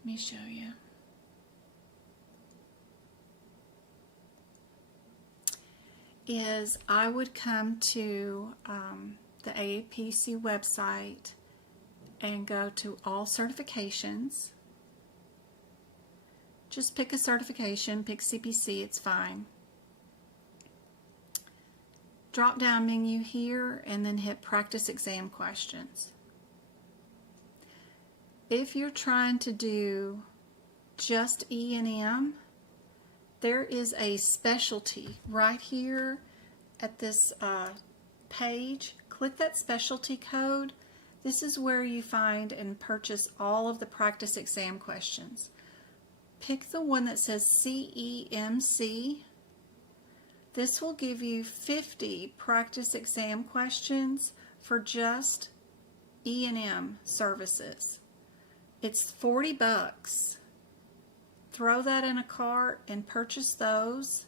let me show you. Is I would come to the AAPC website and go to all certifications. Just pick a certification, pick CPC, it's fine. Drop down menu here and then hit practice exam questions. If you're trying to do just E&M, there is a specialty right here at this page. Click that specialty code. This is where you find and purchase all of the practice exam questions. Pick the one that says CEMC. This will give you 50 practice exam questions for just E&M services. It's 40 bucks. Throw that in a cart and purchase those.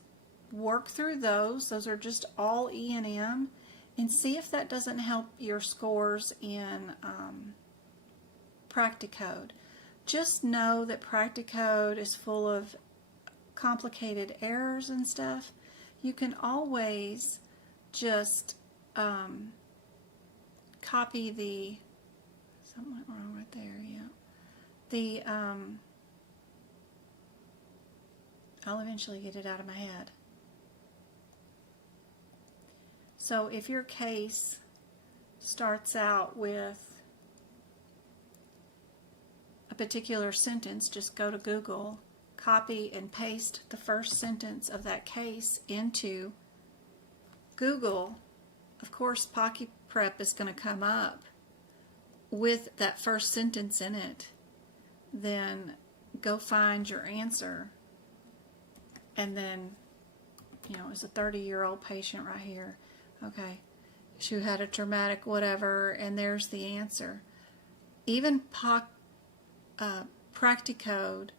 Work through those. Those are just all E&M. And see if that doesn't help your scores in Practicode. Just know that Practicode is full of complicated errors and stuff. You can always just copy the, something went wrong right there, yeah. I'll eventually get it out of my head. So if your case starts out with a particular sentence, just go to Google, copy and paste the first sentence of that case into Google. Of course, Pocky Prep is going to come up with that first sentence in it. Then go find your answer. And then, you know, it's a 30-year-old patient right here. Okay, she had a traumatic whatever, and there's the answer. Even Practicode,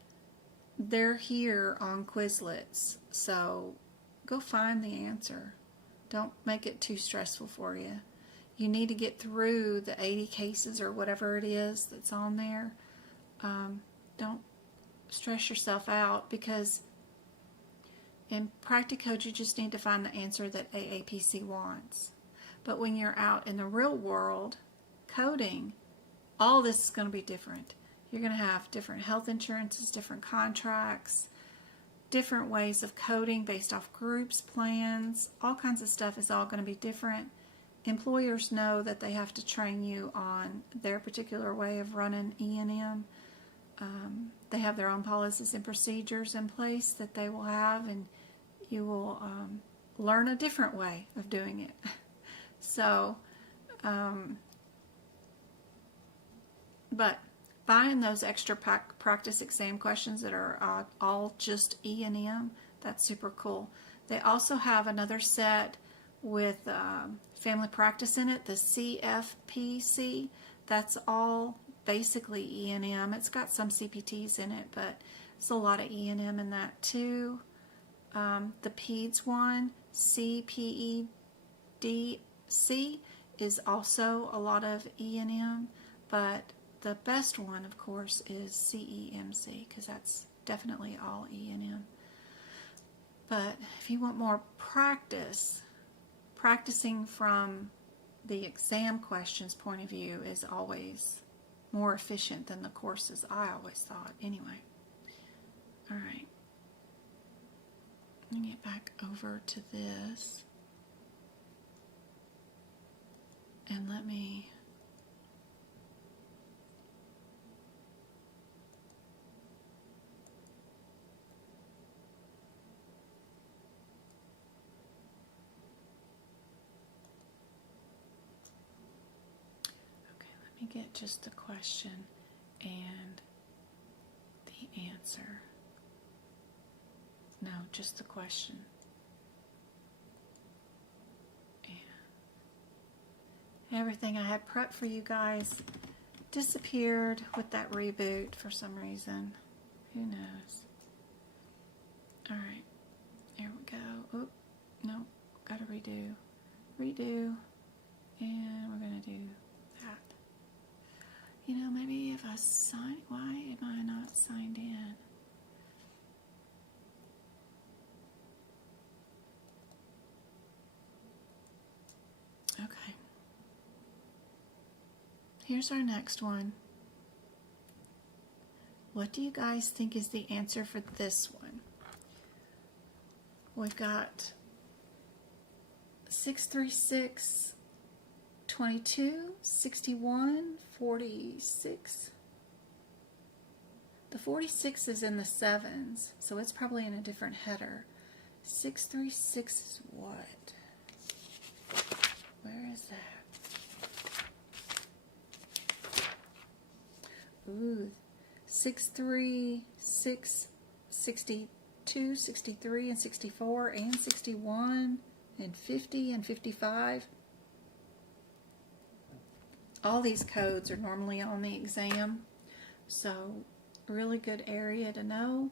they're here on Quizlets, so go find the answer. Don't make it too stressful for you. You need to get through the 80 cases or whatever it is that's on there. Don't stress yourself out, because in Practicode you just need to find the answer that AAPC wants. But when you're out in the real world coding, all this is going to be different. You're going to have different health insurances, different contracts, different ways of coding based off groups, plans, all kinds of stuff is all going to be different. Employers know that they have to train you on their particular way of running E&M. They have their own policies and procedures in place that they will have, and you will learn a different way of doing it. So, but buying those extra practice exam questions that are all just E&M, that's super cool. They also have another set with family practice in it, the CFPC. That's all basically E&M. It's got some CPTs in it, but it's a lot of E&M in that too. The PEDS one, CPEDC, is also a lot of E&M, but the best one, of course, is CEMC, because that's definitely all E&M. But if you want more practice practicing from the exam questions point of view is always more efficient than the courses, I always thought. Anyway, all right. Let me get back over to this. And let me get just the question and the answer. No, just the question. And everything I had prepped for you guys disappeared with that reboot for some reason. Who knows? All right, here we go. Oop, no, gotta redo. Redo, and we're gonna do that. You know, maybe if I sign, why am I not signed in? Okay. Here's our next one. What do you guys think is the answer for this one? We've got 636, 22, 61, 46. The 46 is in the sevens, so it's probably in a different header. 636 is what? Where is that? Ooh, 636, 62, 63, and 64, and 61, and 50, and 55. All these codes are normally on the exam, so really good area to know.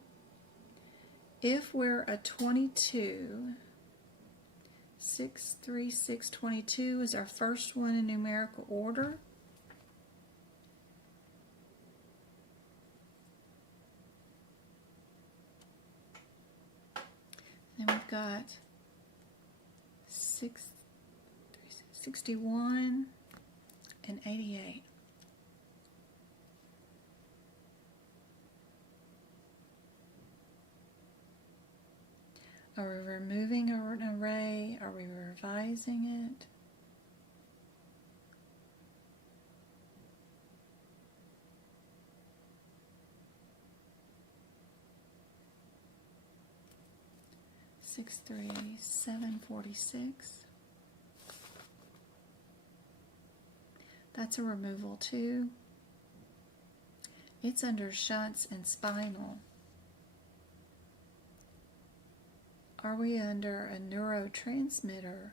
If we're a 22, 63622 is our first one in numerical order. Then we've got 61 and 88. Are we removing an array? Are we revising it? Six, 3, 7, 46. That's a removal too. It's under shunts and spinal. Are we under a neurotransmitter?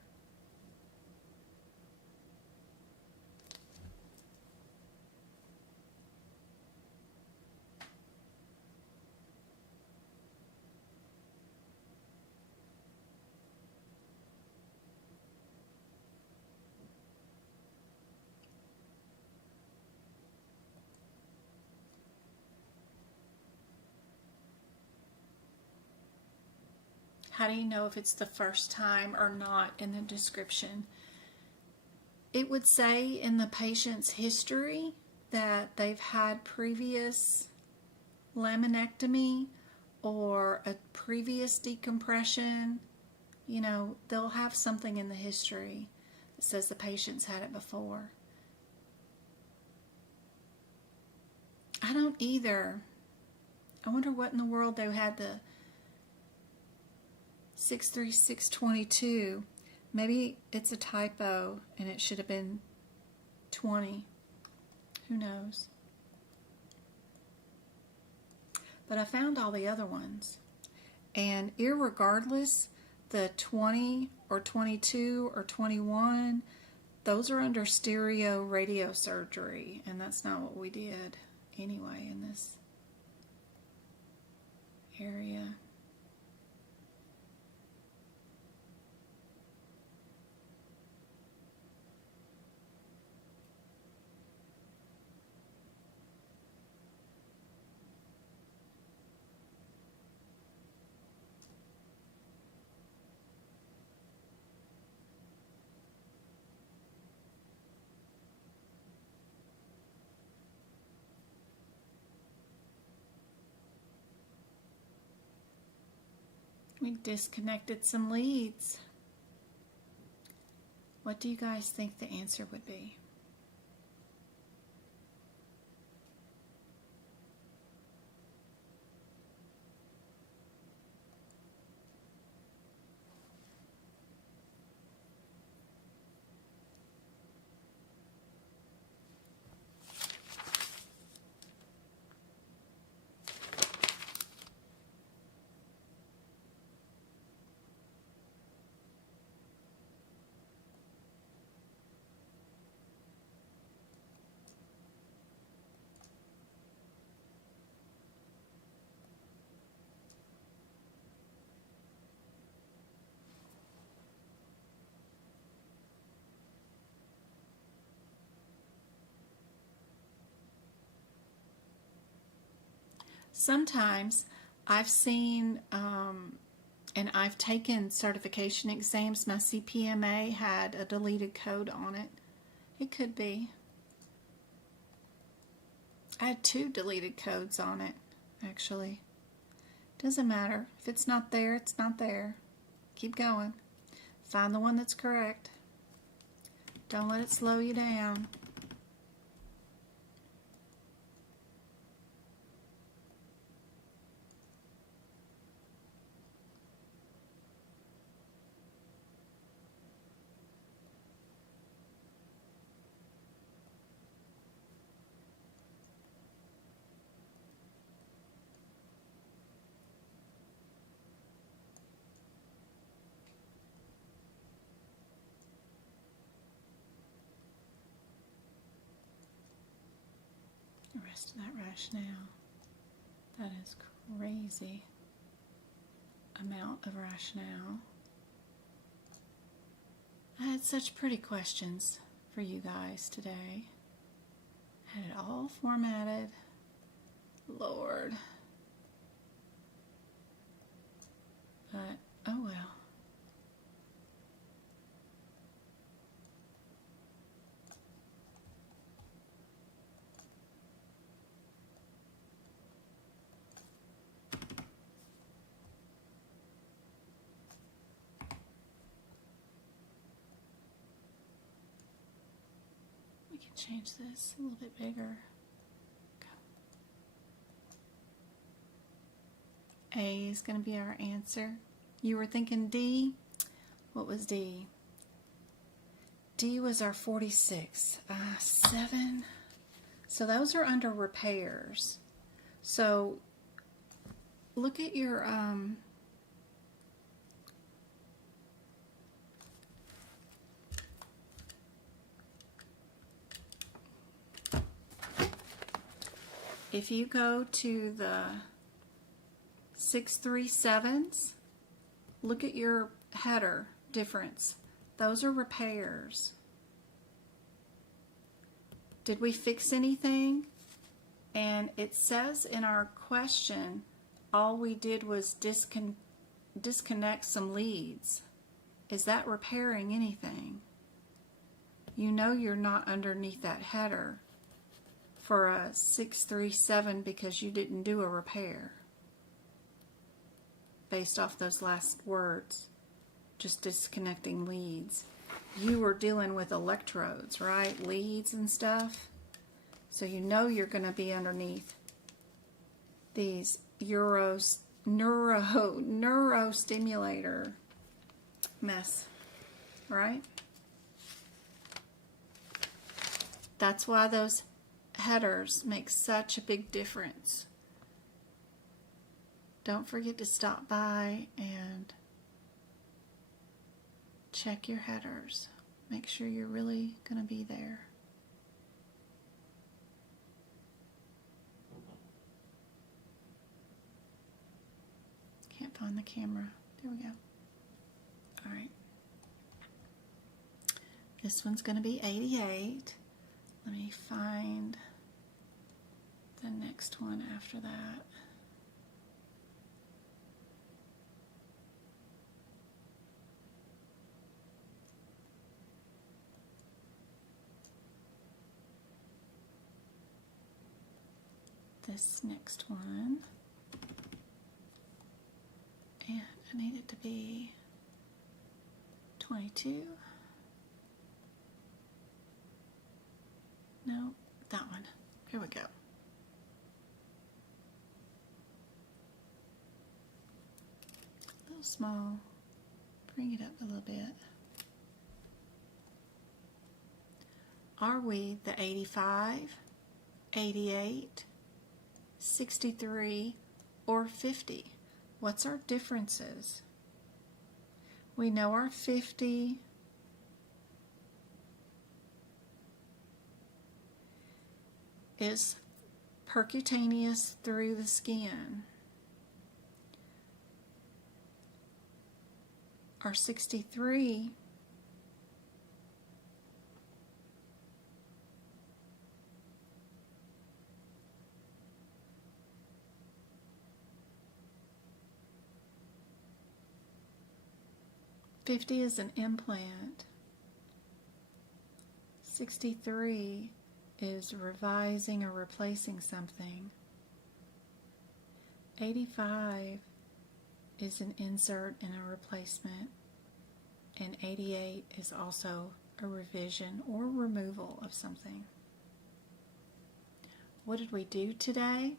How do you know if it's the first time or not in the description? It would say in the patient's history that they've had previous laminectomy or a previous decompression. You know, they'll have something in the history that says the patient's had it before. I don't either. I wonder what in the world they had the 63622. Maybe it's a typo and it should have been 20. Who knows? But I found all the other ones. And irregardless, the 20 or 22 or 21, those are under stereo radiosurgery. And that's not what we did anyway in this area. We disconnected some leads. What do you guys think the answer would be? Sometimes I've seen, and I've taken certification exams, my CPMA had a deleted code on it. It could be. I had 2 deleted codes on it, actually. Doesn't matter. If it's not there, it's not there. Keep going. Find the one that's correct. Don't let it slow you down. The rest of that rationale. That is crazy amount of rationale. I had such pretty questions for you guys today. Had it all formatted. Lord. But, oh well. We can change this a little bit bigger. A is going to be our answer. You were thinking D? What was D? D was our 46. 7. So those are under repairs. So look at your if you go to the 637s, look at your header difference. Those are repairs. Did we fix anything? And it says in our question, all we did was disconnect some leads. Is that repairing anything? You know you're not underneath that header for a 637 because you didn't do a repair based off those last words, just disconnecting leads. You were dealing with electrodes, right? Leads and stuff. So you know you're going to be underneath these neurostimulator mess, right? That's why those headers make such a big difference. Don't forget to stop by and check your headers. Make sure you're really going to be there. Can't find the camera. There we go. All right. This one's going to be 88. Let me find the next one after that. This next one, and I need it to be 22. No, that one. Here we go. A little small. Bring it up a little bit. Are we the 85, 88, 63, or 50? What's our differences? We know our 50 is percutaneous through the skin. Our 63 50 is an implant. 63 is revising or replacing something. 85 is an insert and a replacement. And 88 is also a revision or removal of something. What did we do today?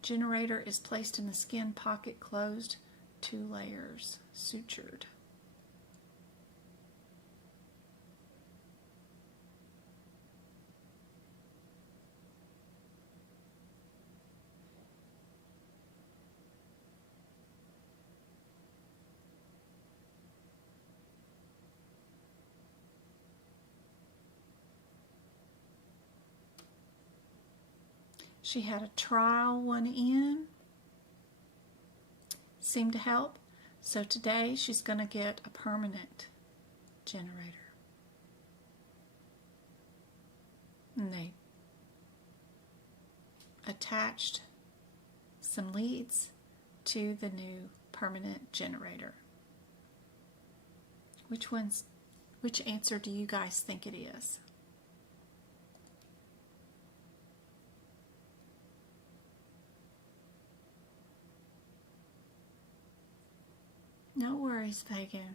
Generator is placed in the skin pocket, closed, 2 layers, sutured. She had a trial one in, seemed to help. So today she's going to get a permanent generator. And they attached some leads to the new permanent generator. Which answer do you guys think it is? No worries, Megan.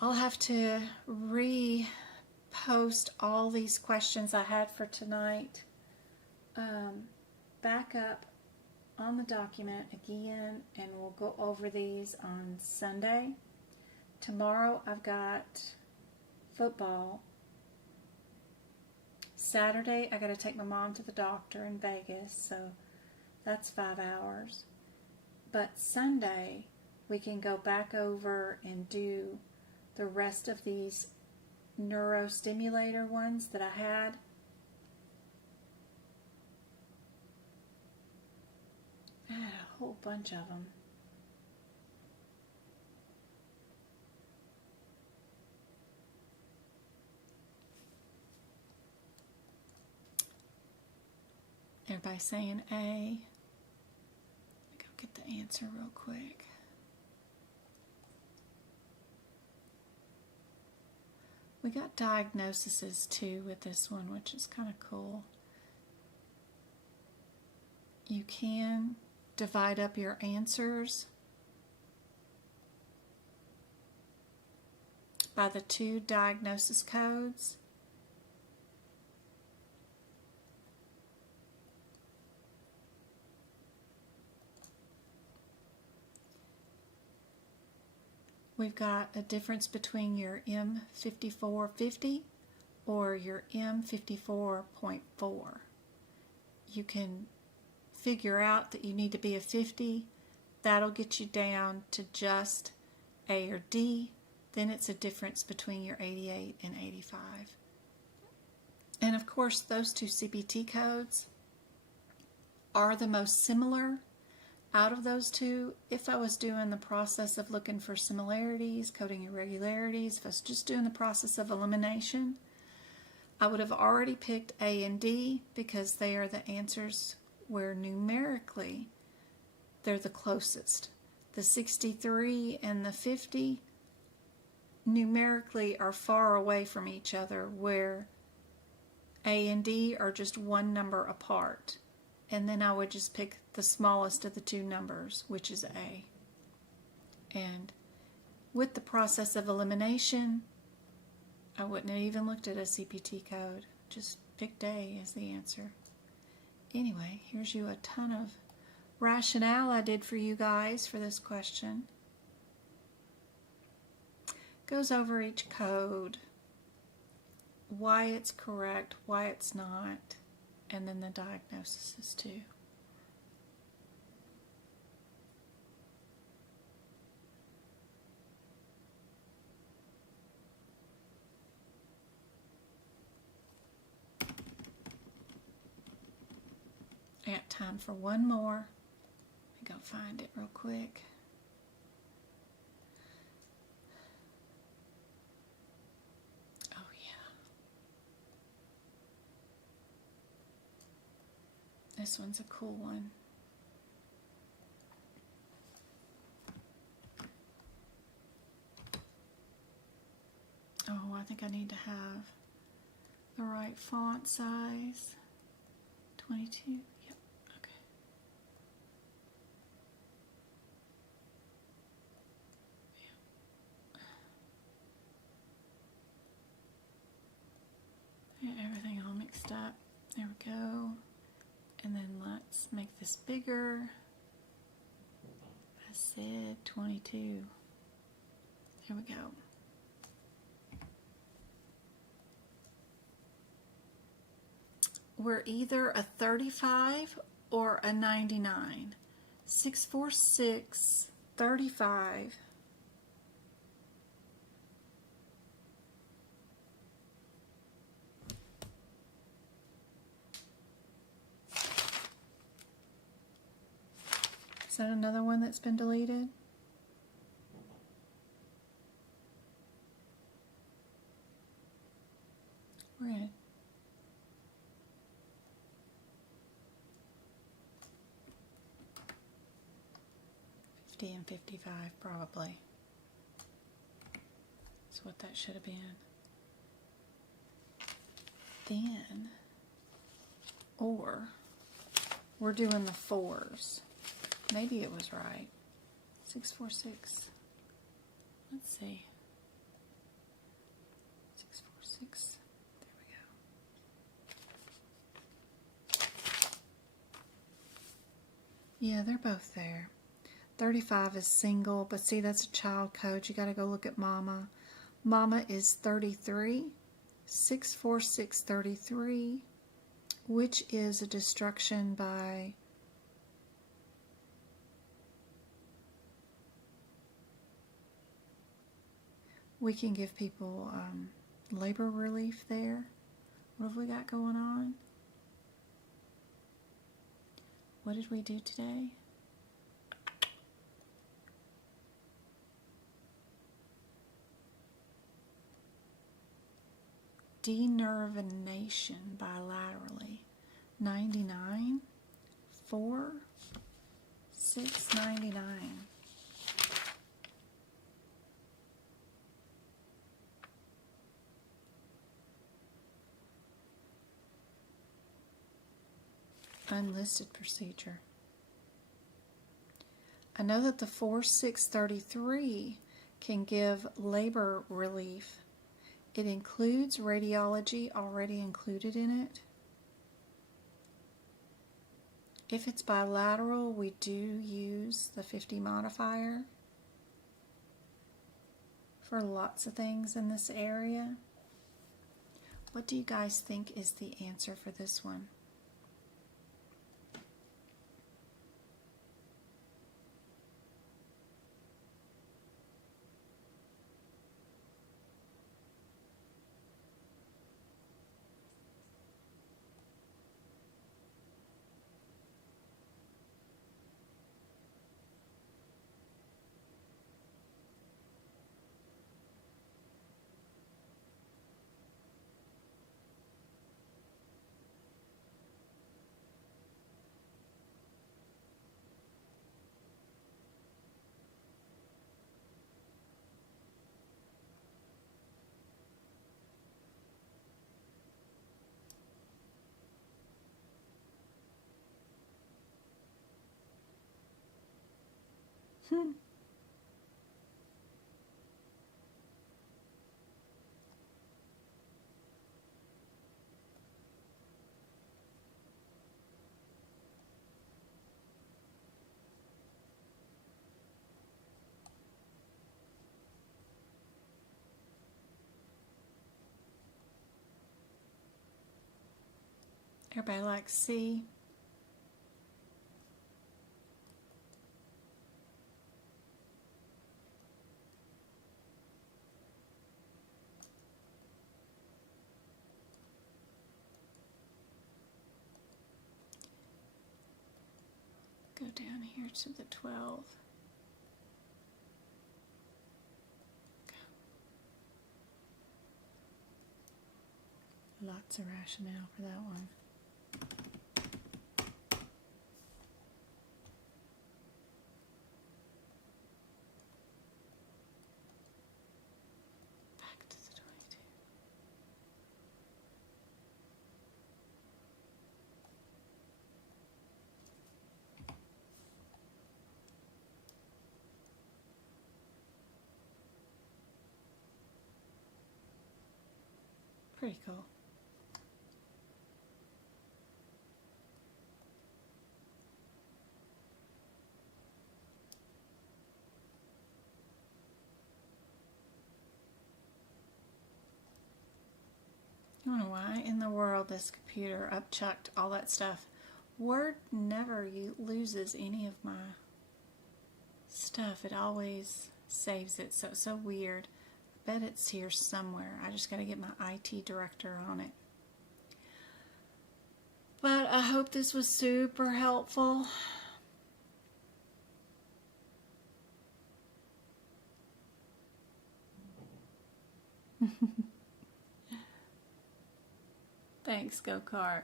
I'll have to repost all these questions I had for tonight back up on the document again, and we'll go over these on Sunday. Tomorrow I've got football. Saturday I got to take my mom to the doctor in Vegas, so that's 5 hours. But Sunday, we can go back over and do the rest of these neurostimulator ones that I had. I had a whole bunch of them. Everybody saying A. Get the answer real quick. We got diagnoses too with this one, which is kind of cool. You can divide up your answers by the 2 diagnosis codes. We've got a difference between your M5450 or your M54.4. You can figure out that you need to be a 50. That'll get you down to just A or D. Then it's a difference between your 88 and 85. And of course, those 2 CPT codes are the most similar out of those 2. If I was doing the process of looking for similarities, coding irregularities, if I was just doing the process of elimination, I would have already picked A and D because they are the answers where numerically they're the closest. The 63 and the 50 numerically are far away from each other, where A and D are just 1 number apart. and then I would just pick the smallest of the two numbers, which is A. And with the process of elimination, I wouldn't have even looked at a CPT code, just picked A as the answer. Anyway, here's you a ton of rationale I did for you guys for this question. Goes over each code, why it's correct, why it's not, and then the diagnoses too. I got time for one more. I gotta find it real quick. Oh yeah. This one's a cool one. Oh, I think I need to have the right font size. 22. Yep. Okay. Yeah. Get everything all mixed up. There we go. And then let's make this bigger. I said 22. There we go. We're either a 35 or a 99. 646, 35. Is that another one that's been deleted? We're in. And 55 probably. That's what that should have been. Then, or we're doing the fours. Maybe it was right. 646. Let's see. 646. There we go. Yeah, they're both there. 35 is single, but see, that's a child code. You got to go look at Mama. Mama is 33, 64633, which is a destruction by we can give people labor relief there. What have we got going on? What did we do today? Denervination bilaterally. 99, 4, 699. Unlisted procedure. I know that the 4633 can give labor relief. It includes radiology already included in it. If it's bilateral, we do use the 50 modifier for lots of things in this area. What do you guys think is the answer for this one? Everybody likes C. Go down here to the 12. Lots of rationale for that one. Back to the 22. Pretty cool. I don't know why in the world this computer upchucked all that stuff. Word never loses any of my stuff. It always saves it. So it's so weird. I bet it's here somewhere. I just got to get my IT director on it. But I hope this was super helpful. Thanks, Go-Kart.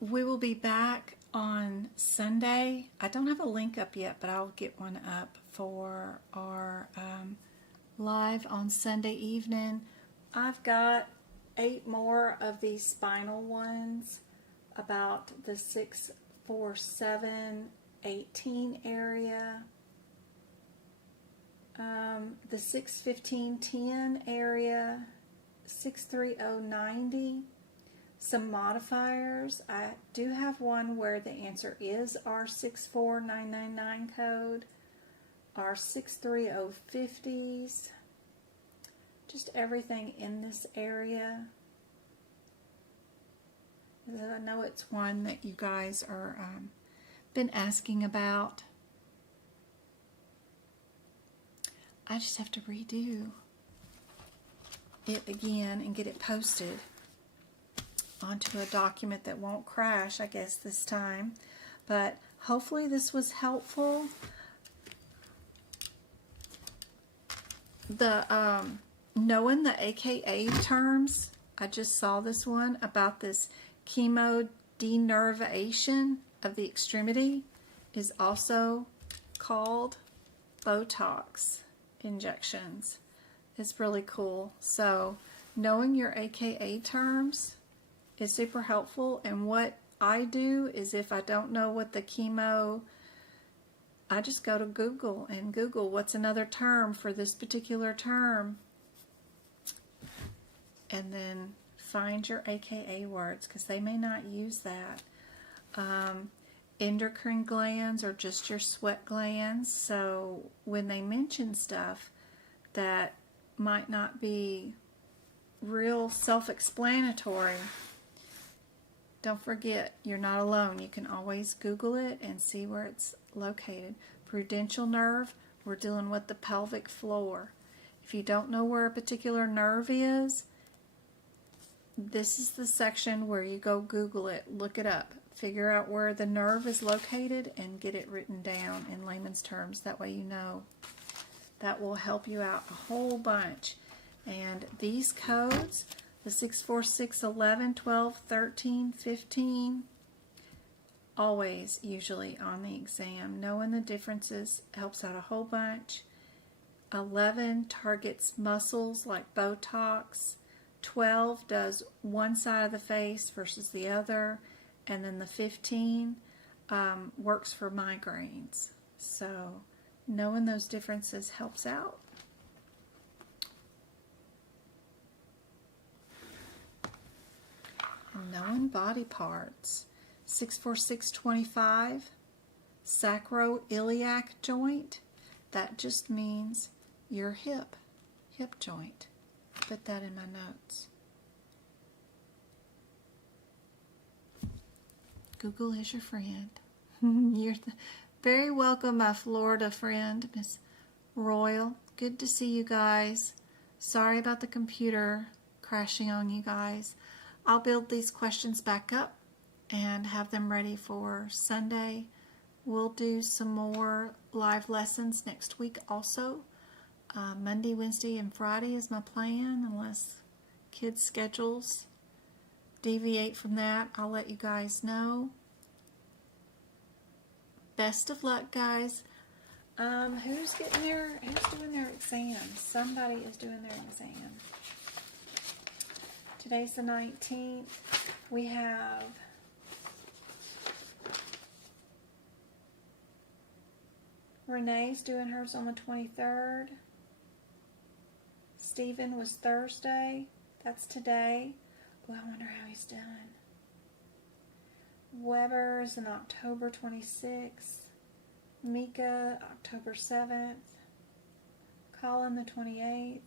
We will be back on Sunday. I don't have a link up yet, but I'll get one up for our live on Sunday evening. I've got 8 more of these spinal ones about the 6, 4, 7, 18 area. The 6, 15, 10 area. 63090, some modifiers. I do have one where the answer is R64999 code, R63050s, just everything in this area. I know it's one that you guys are been asking about. I just have to redo it again and get it posted onto a document that won't crash, I guess, this time. But hopefully this was helpful. The knowing the AKA terms, I just saw this one about this chemodenervation of the extremity is also called Botox injections. It's really cool. So knowing your AKA terms is super helpful. And what I do is if I don't know what the chemo, I just go to Google and Google what's another term for this particular term. And then find your AKA words because they may not use that. Endocrine glands are just your sweat glands. So when they mention stuff that might not be real self-explanatory, don't forget you're not alone. You can always Google it and see where it's located. Prudential nerve, we're dealing with the pelvic floor. If you don't know where a particular nerve is, this is the section where you go Google it, look it up, figure out where the nerve is located and get it written down in layman's terms. That way you know. That will help you out a whole bunch. And these codes, the 6, 4, 6, 11, 12, 13, 15, always usually on the exam. Knowing the differences helps out a whole bunch. 11 targets muscles like Botox. 12 does one side of the face versus the other. And then the 15, works for migraines. So knowing those differences helps out. And knowing body parts. 64625, sacroiliac joint. That just means your hip joint. Put that in my notes. Google is your friend. You're very welcome, my Florida friend, Miss Royal. Good to see you guys. Sorry about the computer crashing on you guys. I'll build these questions back up and have them ready for Sunday. We'll do some more live lessons next week also. Monday, Wednesday, and Friday is my plan, unless kids' schedules deviate from that. I'll let you guys know. Best of luck, guys. Who's doing their exam? Somebody is doing their exam. Today's the 19th. We have Renee's doing hers on the 23rd. Stephen was Thursday. That's today. Oh, I wonder how he's done. Weber's on October 26th. Mika, October 7th. Colin, the 28th.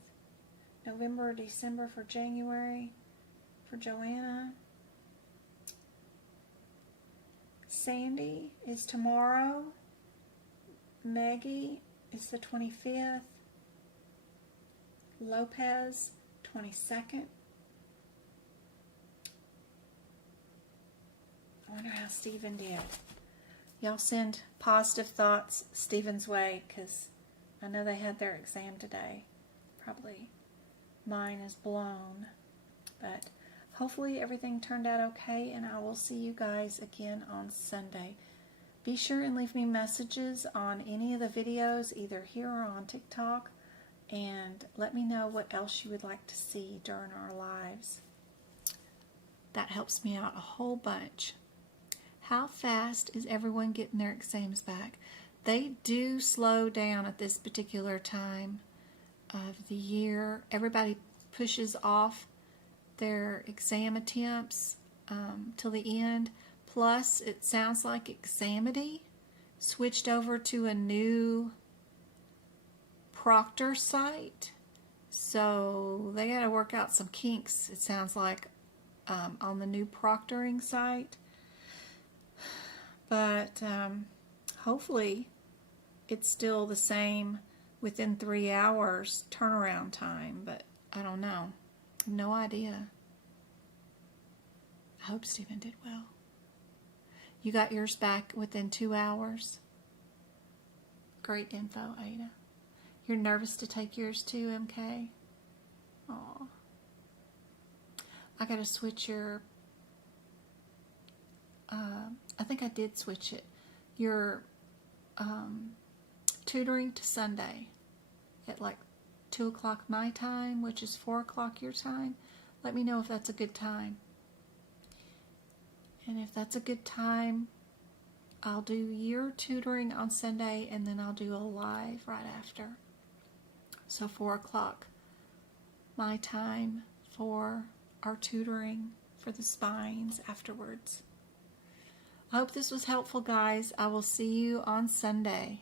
November or December for January. For Joanna. Sandy is tomorrow. Maggie is the 25th. Lopez, 22nd. I wonder how Stephen did. Y'all send positive thoughts Stephen's way, because I know they had their exam today. Probably mine is blown. But hopefully everything turned out okay, and I will see you guys again on Sunday. Be sure and leave me messages on any of the videos, either here or on TikTok, and let me know what else you would like to see during our lives. That helps me out a whole bunch. How fast is everyone getting their exams back? They do slow down at this particular time of the year. Everybody pushes off their exam attempts till the end. Plus, it sounds like Examity switched over to a new proctor site. So they got to work out some kinks, it sounds like, on the new proctoring site. But hopefully it's still the same within 3 hours turnaround time. But I don't know. No idea. I hope Stephen did well. You got yours back within 2 hours? Great info, Ada. You're nervous to take yours too, MK? Aw. I gotta switch your... I think I did switch it. Your tutoring to Sunday at like 2 o'clock my time, which is 4 o'clock your time. Let me know if that's a good time. And if that's a good time, I'll do your tutoring on Sunday, and then I'll do a live right after. So 4 o'clock my time for our tutoring for the spines afterwards. I hope this was helpful, guys. I will see you on Sunday.